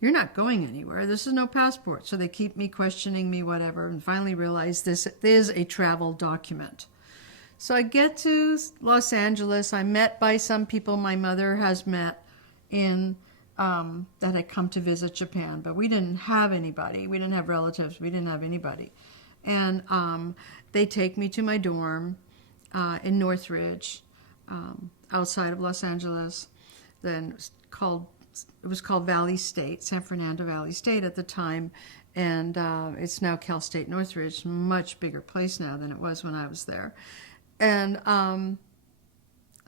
You're not going anywhere. This is no passport. So they keep me questioning me, whatever, and finally realize this is a travel document. So I get to Los Angeles. I'm met by some people my mother has met that had come to visit Japan, but we didn't have anybody. We didn't have relatives. We didn't have anybody. And they take me to my dorm in Northridge, outside of Los Angeles. Then it was called Valley State, San Fernando Valley State at the time, and it's now Cal State Northridge, much bigger place now than it was when I was there. And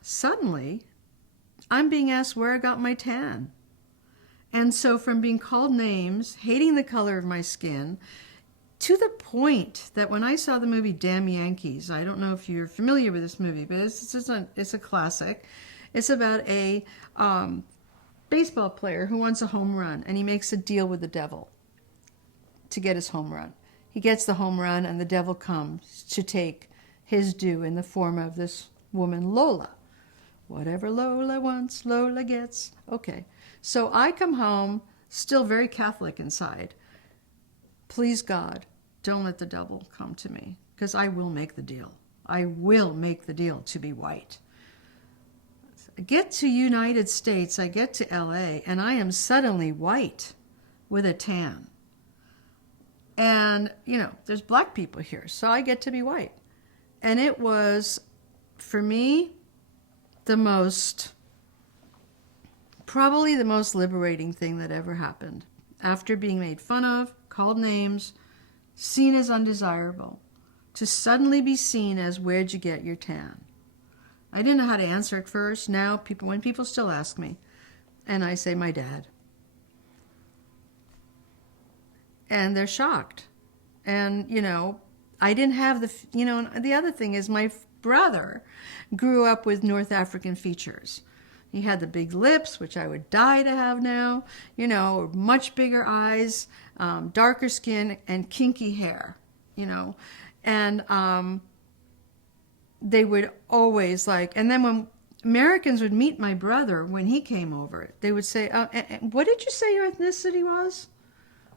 suddenly, I'm being asked where I got my tan. And so from being called names, hating the color of my skin, to the point that when I saw the movie Damn Yankees, I don't know if you're familiar with this movie, but it's a classic. It's about a baseball player who wants a home run, and he makes a deal with the devil to get his home run. He gets the home run, and the devil comes to take his due in the form of this woman, Lola. Whatever Lola wants, Lola gets. Okay. So I come home, still very Catholic inside. Please, God, don't let the devil come to me, because I will make the deal. I will make the deal to be white. I get to United States, I get to LA, and I am suddenly white with a tan. And, there's black people here, so I get to be white. And it was, for me, probably the most liberating thing that ever happened. After being made fun of, called names, seen as undesirable, to suddenly be seen as, where'd you get your tan? I didn't know how to answer at first. Now, when people still ask me, and I say, my dad. And they're shocked. And, I didn't have the other thing is my brother grew up with North African features. He had the big lips, which I would die to have now, much bigger eyes, darker skin, and kinky hair, and they would always and then when Americans would meet my brother when he came over, they would say, what did you say your ethnicity was?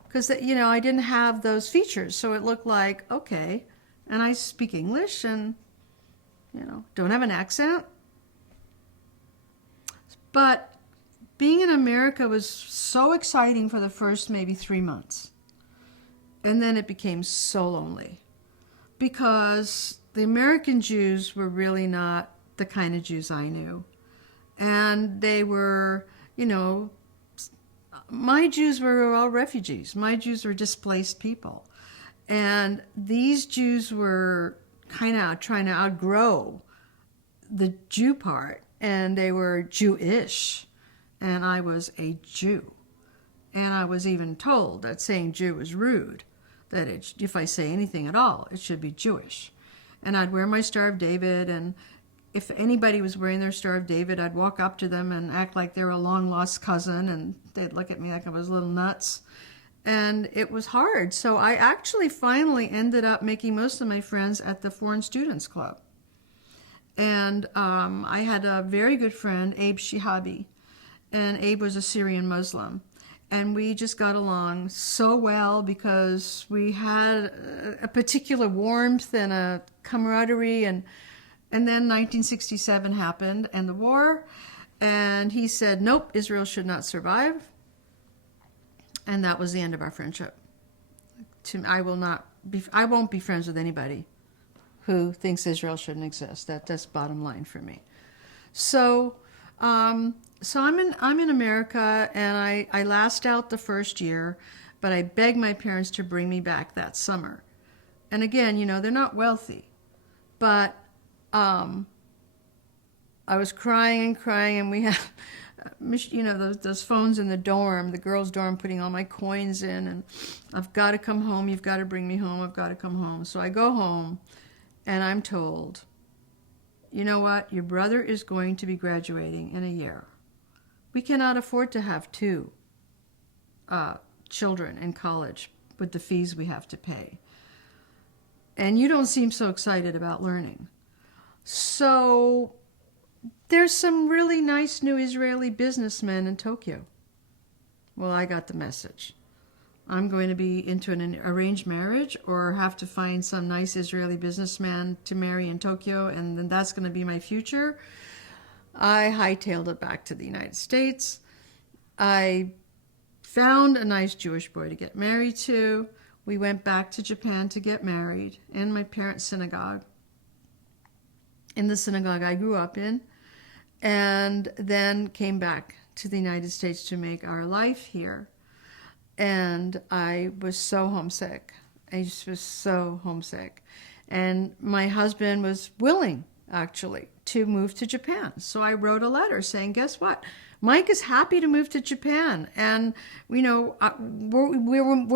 Because, I didn't have those features, so it looked like, okay, and I speak English and, don't have an accent. But being in America was so exciting for the first maybe 3 months. And then it became so lonely. Because the American Jews were really not the kind of Jews I knew. And they were, my Jews were all refugees. My Jews were displaced people. And these Jews were kind of trying to outgrow the Jew part. And they were Jewish, and I was a Jew. And I was even told that saying Jew was rude, that if I say anything at all, it should be Jewish. And I'd wear my Star of David, and if anybody was wearing their Star of David, I'd walk up to them and act like they were a long-lost cousin, and they'd look at me like I was a little nuts. And it was hard. So I actually finally ended up making most of my friends at the Foreign Students Club. And I had a very good friend, Abe Shihabi, and Abe was a Syrian Muslim. And we just got along so well because we had a particular warmth and a camaraderie. And then 1967 happened and the war. And he said, nope, Israel should not survive. And that was the end of our friendship. I won't be friends with anybody who thinks Israel shouldn't exist. That's bottom line for me. So I'm in America, and I last out the first year, but I begged my parents to bring me back that summer. And again, they're not wealthy, but I was crying, and we had, those phones in the dorm, the girls' dorm, putting all my coins in, and I've got to come home. You've got to bring me home. I've got to come home. So I go home. And I'm told, you know what, your brother is going to be graduating in a year. We cannot afford to have 2 children in college with the fees we have to pay. And you don't seem so excited about learning. So there's some really nice new Israeli businessmen in Tokyo. Well, I got the message. I'm going to be into an arranged marriage or have to find some nice Israeli businessman to marry in Tokyo, and then that's going to be my future. I hightailed it back to the United States. I found a nice Jewish boy to get married to. We went back to Japan to get married in my parents' synagogue, in the synagogue I grew up in, and then came back to the United States to make our life here. And I was so homesick. I just was so homesick. And my husband was willing, actually, to move to Japan. So I wrote a letter saying, guess what? Mike is happy to move to Japan, and we're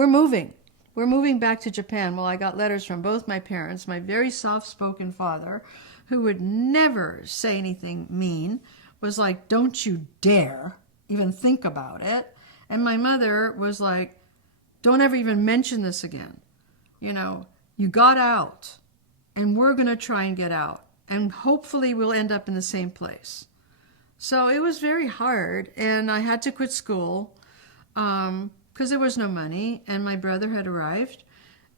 moving. We're moving back to Japan. Well, I got letters from both my parents. My very soft-spoken father, who would never say anything mean, was like, don't you dare even think about it. And my mother was like, don't ever even mention this again. You got out, and we're going to try and get out. And hopefully we'll end up in the same place. So it was very hard, and I had to quit school because there was no money, and my brother had arrived,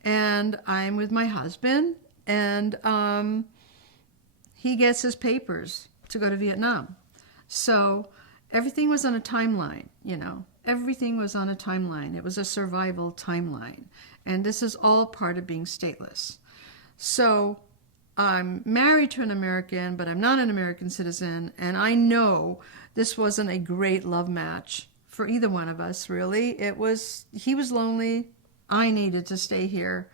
and I'm with my husband, and he gets his papers to go to Vietnam. So everything was on a timeline, Everything was on a timeline. It was a survival timeline. And this is all part of being stateless. So I'm married to an American, but I'm not an American citizen. And I know this wasn't a great love match for either one of us, really. He was lonely. I needed to stay here.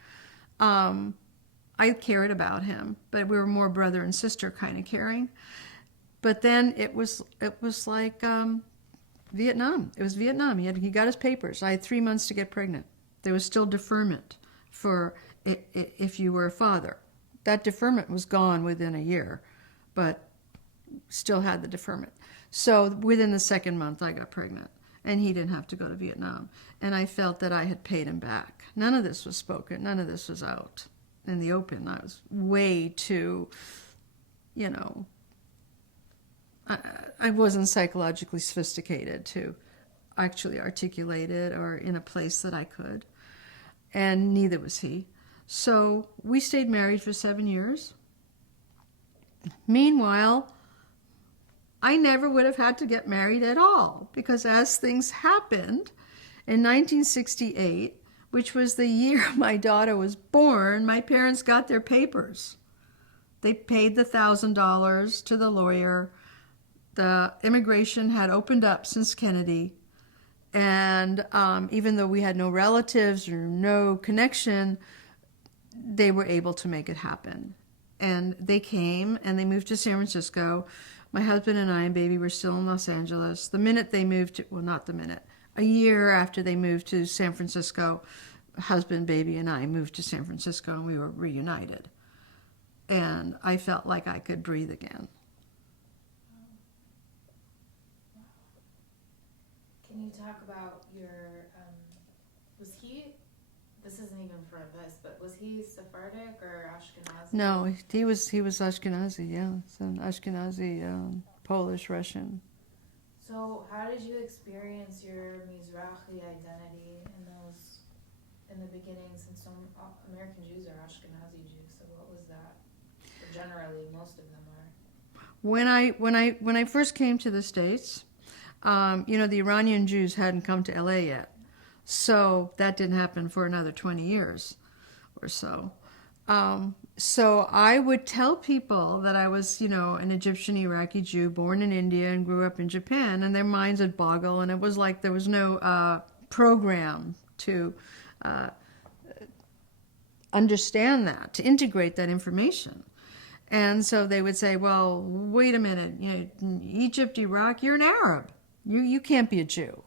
I cared about him, but we were more brother and sister kind of caring. But then it was like Vietnam. It was Vietnam. He got his papers. I had 3 months to get pregnant. There was still deferment for if you were a father. That deferment was gone within a year, but still had the deferment. So within the second month, I got pregnant, and he didn't have to go to Vietnam. And I felt that I had paid him back. None of this was spoken. None of this was out in the open. I was way too, I wasn't psychologically sophisticated to actually articulate it or in a place that I could. And neither was he. So we stayed married for 7 years. Meanwhile, I never would have had to get married at all, because as things happened, in 1968, which was the year my daughter was born, my parents got their papers. They paid the $1,000 to the lawyer. The immigration had opened up since Kennedy. And even though we had no relatives or no connection, they were able to make it happen. And they came and they moved to San Francisco. My husband and I and baby were still in Los Angeles. The minute they moved to, well, not the minute, a year after they moved to San Francisco, husband, baby, and I moved to San Francisco, and we were reunited. And I felt like I could breathe again. Can you talk about your, this isn't even for this, but was he Sephardic or Ashkenazi? No, he was Ashkenazi, yeah. So Ashkenazi, Polish, Russian. So how did you experience your Mizrahi identity in the beginning, since some American Jews are Ashkenazi Jews, so what was that? Or generally, most of them are. When I first came to the States, the Iranian Jews hadn't come to LA yet. So that didn't happen for another 20 years or so. So I would tell people that I was, an Egyptian Iraqi Jew born in India and grew up in Japan, and their minds would boggle, and it was like there was no program to understand that, to integrate that information. And so they would say, well, wait a minute, Egypt, Iraq, you're an Arab. You can't be a Jew.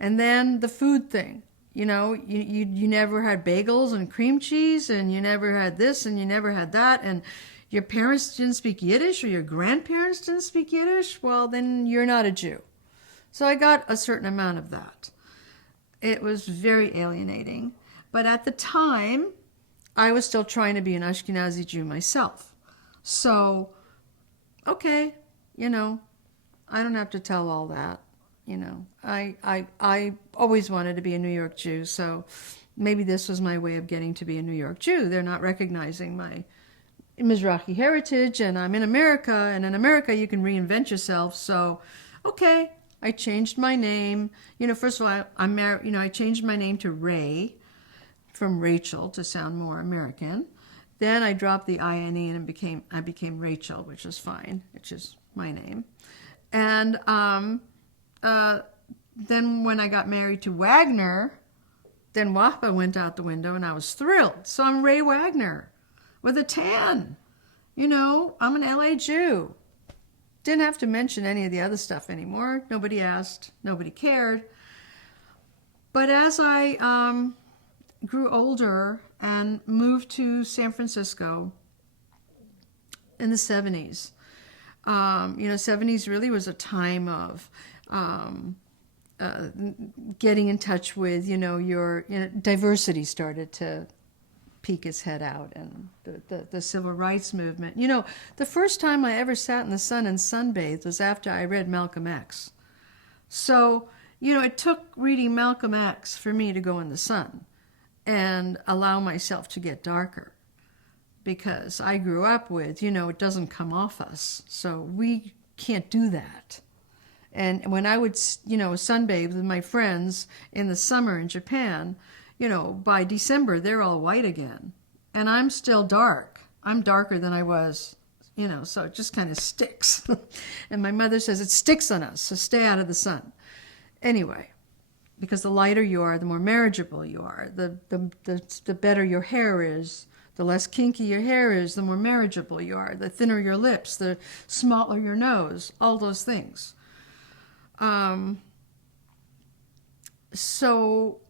And then the food thing, you never had bagels and cream cheese, and you never had this and you never had that, and your parents didn't speak Yiddish or your grandparents didn't speak Yiddish, well, then you're not a Jew. So I got a certain amount of that. It was very alienating. But at the time, I was still trying to be an Ashkenazi Jew myself. So, okay, I don't have to tell all that. I always wanted to be a New York Jew, so maybe this was my way of getting to be a New York Jew. They're not recognizing my Mizrahi heritage, and I'm in America, and in America you can reinvent yourself. So, okay, I changed my name. First of all, I'm married. I changed my name to Ray, from Rachel to sound more American. Then I dropped the I-N-E and I became Rachel, which is fine, which is my name. And then when I got married to Wagner, then Wahba went out the window, and I was thrilled. So I'm Ray Wagner with a tan. I'm an LA Jew. didn't have to mention any of the other stuff anymore. Nobody asked, nobody cared. But as I grew older and moved to San Francisco in the 70s, 70s really was a time of getting in touch with, your diversity started to peek its head out, and the civil rights movement. The first time I ever sat in the sun and sunbathed was after I read Malcolm X. So, it took reading Malcolm X for me to go in the sun and allow myself to get darker, because I grew up with, it doesn't come off us, so we can't do that. And when I would, sunbathe with my friends in the summer in Japan, by December, they're all white again. And I'm still dark. I'm darker than I was, so it just kind of sticks. And my mother says it sticks on us, so stay out of the sun. Anyway, because the lighter you are, the more marriageable you are. The better your hair is, the less kinky your hair is, the more marriageable you are. The thinner your lips, the smaller your nose, all those things. So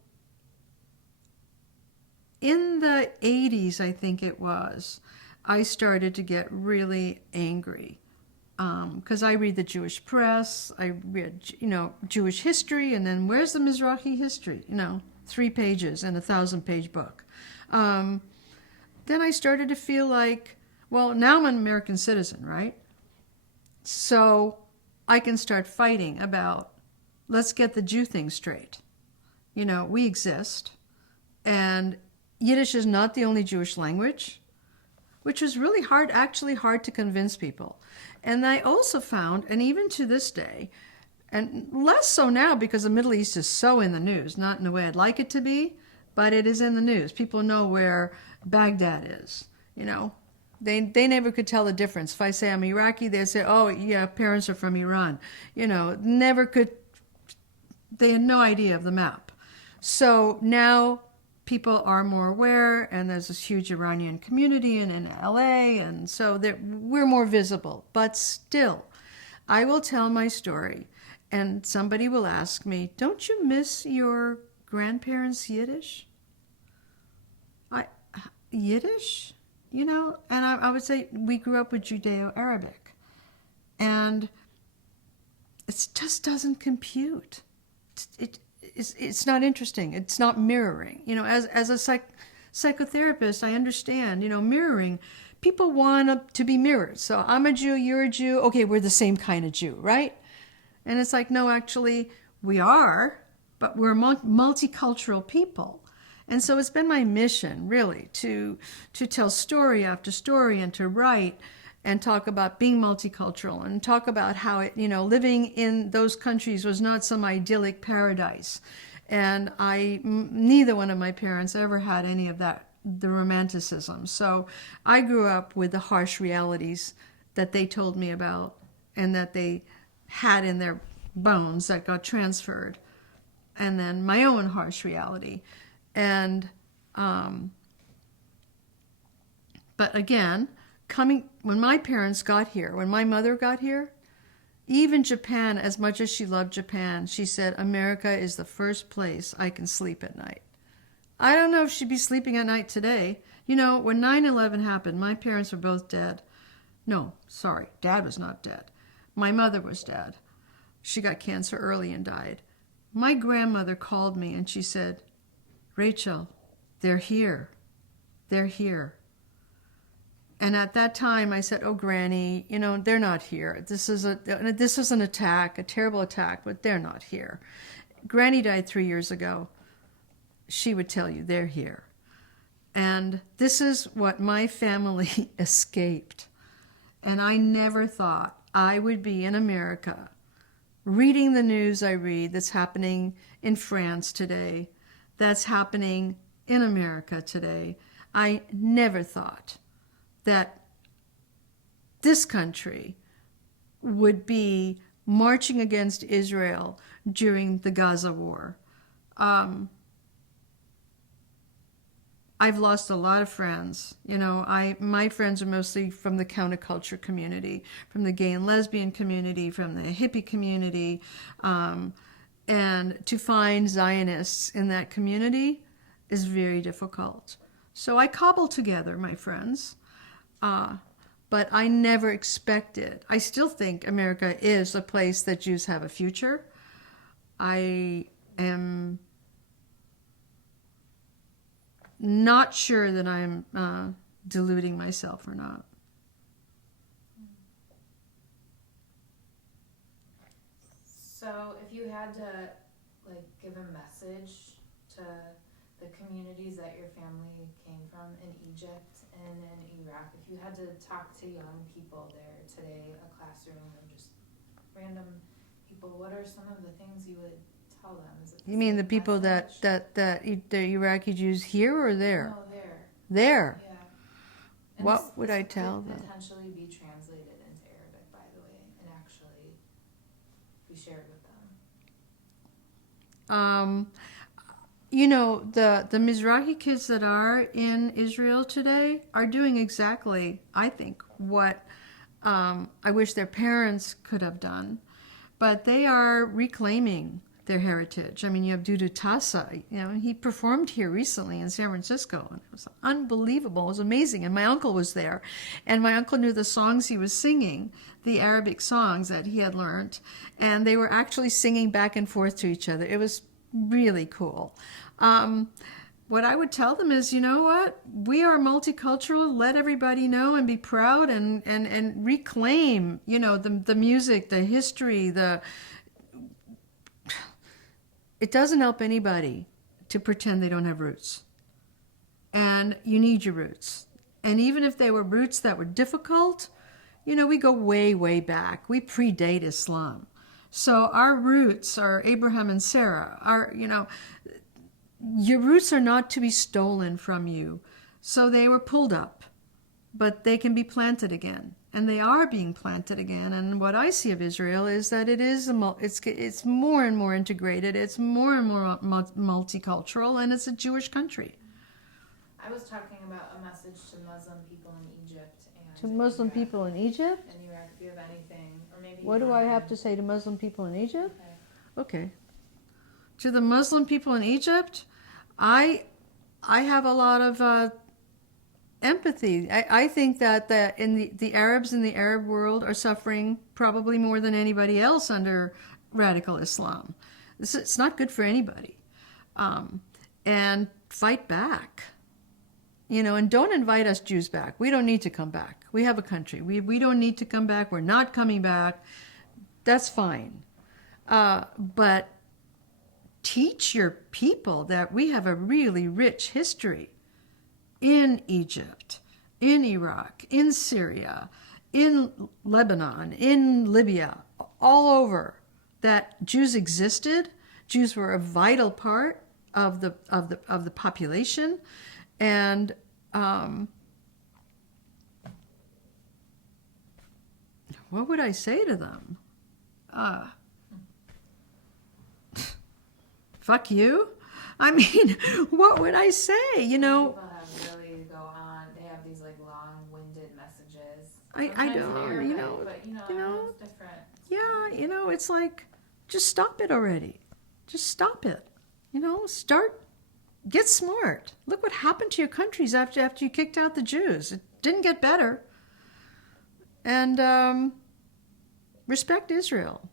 in the 80s, I think it was, I started to get really angry, because I read the Jewish press, I read, Jewish history, and then where's the Mizrahi history? 3 pages in a 1,000-page book. Then I started to feel like, well, now I'm an American citizen, right? So I can start fighting about, let's get the Jew thing straight. We exist, and Yiddish is not the only Jewish language, which was really hard to convince people. And I also found, and even to this day, and less so now because the Middle East is so in the news, not in the way I'd like it to be, but it is in the news. People know where Baghdad is, They never could tell the difference. If I say I'm Iraqi, they say, oh, yeah, parents are from Iran. Never could, they had no idea of the map. So now people are more aware, and there's this huge Iranian community in LA, and so we're more visible. But still, I will tell my story, and somebody will ask me, don't you miss your grandparents' Yiddish? Yiddish? And I would say we grew up with Judeo-Arabic, and it just doesn't compute. It's not interesting. It's not mirroring. As a psychotherapist, I understand, mirroring. People want to be mirrored. So I'm a Jew, you're a Jew. Okay, we're the same kind of Jew, right? And it's like, no, actually, we are, but we're multicultural people. And so it's been my mission, really, to tell story after story and to write and talk about being multicultural and talk about how living in those countries was not some idyllic paradise. And neither one of my parents ever had any of that, the romanticism. So I grew up with the harsh realities that they told me about and that they had in their bones that got transferred. And then my own harsh reality. And, but again, when my parents got here, when my mother got here, even Japan, as much as she loved Japan, she said, America is the first place I can sleep at night. I don't know if she'd be sleeping at night today. When 9/11 happened, my parents were both dead. No, sorry, Dad was not dead. My mother was dead. She got cancer early and died. My grandmother called me and she said, Rachel, they're here. They're here. And at that time, I said, oh, Granny, they're not here. This is an attack, a terrible attack, but they're not here. Granny died 3 years ago. She would tell you they're here. And this is what my family escaped. And I never thought I would be in America reading the news I read that's happening in France today, that's happening in America today. I never thought that this country would be marching against Israel during the Gaza war. I've lost a lot of friends. My friends are mostly from the counterculture community, from the gay and lesbian community, from the hippie community. And to find Zionists in that community is very difficult. So I cobble together my friends. But I never expected. I still think America is a place that Jews have a future. I am not sure that I'm deluding myself or not. So if you had to give a message to the communities that your family came from in Egypt and in Iraq, if you had to talk to young people there today, a classroom of just random people, what are some of the things you would tell them? Is it You mean the same people message? the Iraqi Jews here or there? No, there. There. Yeah. And What would I tell could them? potentially be translated into Arabic, by the way, and actually be shared with them. The Mizrahi kids that are in Israel today are doing exactly, I think, what I wish their parents could have done. But they are reclaiming their heritage. I mean, you have Dudu Tassa, he performed here recently in San Francisco, and it was unbelievable. It was amazing. And my uncle was there, and my uncle knew the songs he was singing, the Arabic songs that he had learned, and they were actually singing back and forth to each other. It was really cool. What I would tell them is, you know what? We are multicultural. Let everybody know and be proud and reclaim, the music, the history, It doesn't help anybody to pretend they don't have roots. And you need your roots. And even if they were roots that were difficult, we go way, way back. We predate Islam. So our roots are Abraham and Sarah. Your roots are not to be stolen from you. So they were pulled up, but they can be planted again. And they are being planted again. And what I see of Israel is that it's more and more integrated. It's more and more multicultural, and it's a Jewish country. I was talking about a message to Muslim people in Egypt and To Muslim people in Egypt? and Iraq, if you have anything, or maybe. What do I have to say to Muslim people in Egypt? Okay. Okay. To the Muslim people in Egypt, I have a lot of empathy. I think that the Arabs in the Arab world are suffering probably more than anybody else under radical Islam. It's not good for anybody. And fight back. And don't invite us Jews back. We don't need to come back. We have a country. We don't need to come back. We're not coming back. That's fine. But teach your people that we have a really rich history in Egypt, in Iraq, in Syria, in Lebanon, in Libya, all over, that Jews existed. Jews were a vital part of the population, and what would I say to them? Fuck you? I mean, what would I say? People have really go on. They have these long-winded messages. I don't, Arabic, but it's different. Yeah, it's like, just stop it already. Just stop it. Get smart. Look what happened to your countries after you kicked out the Jews. It didn't get better. And respect Israel.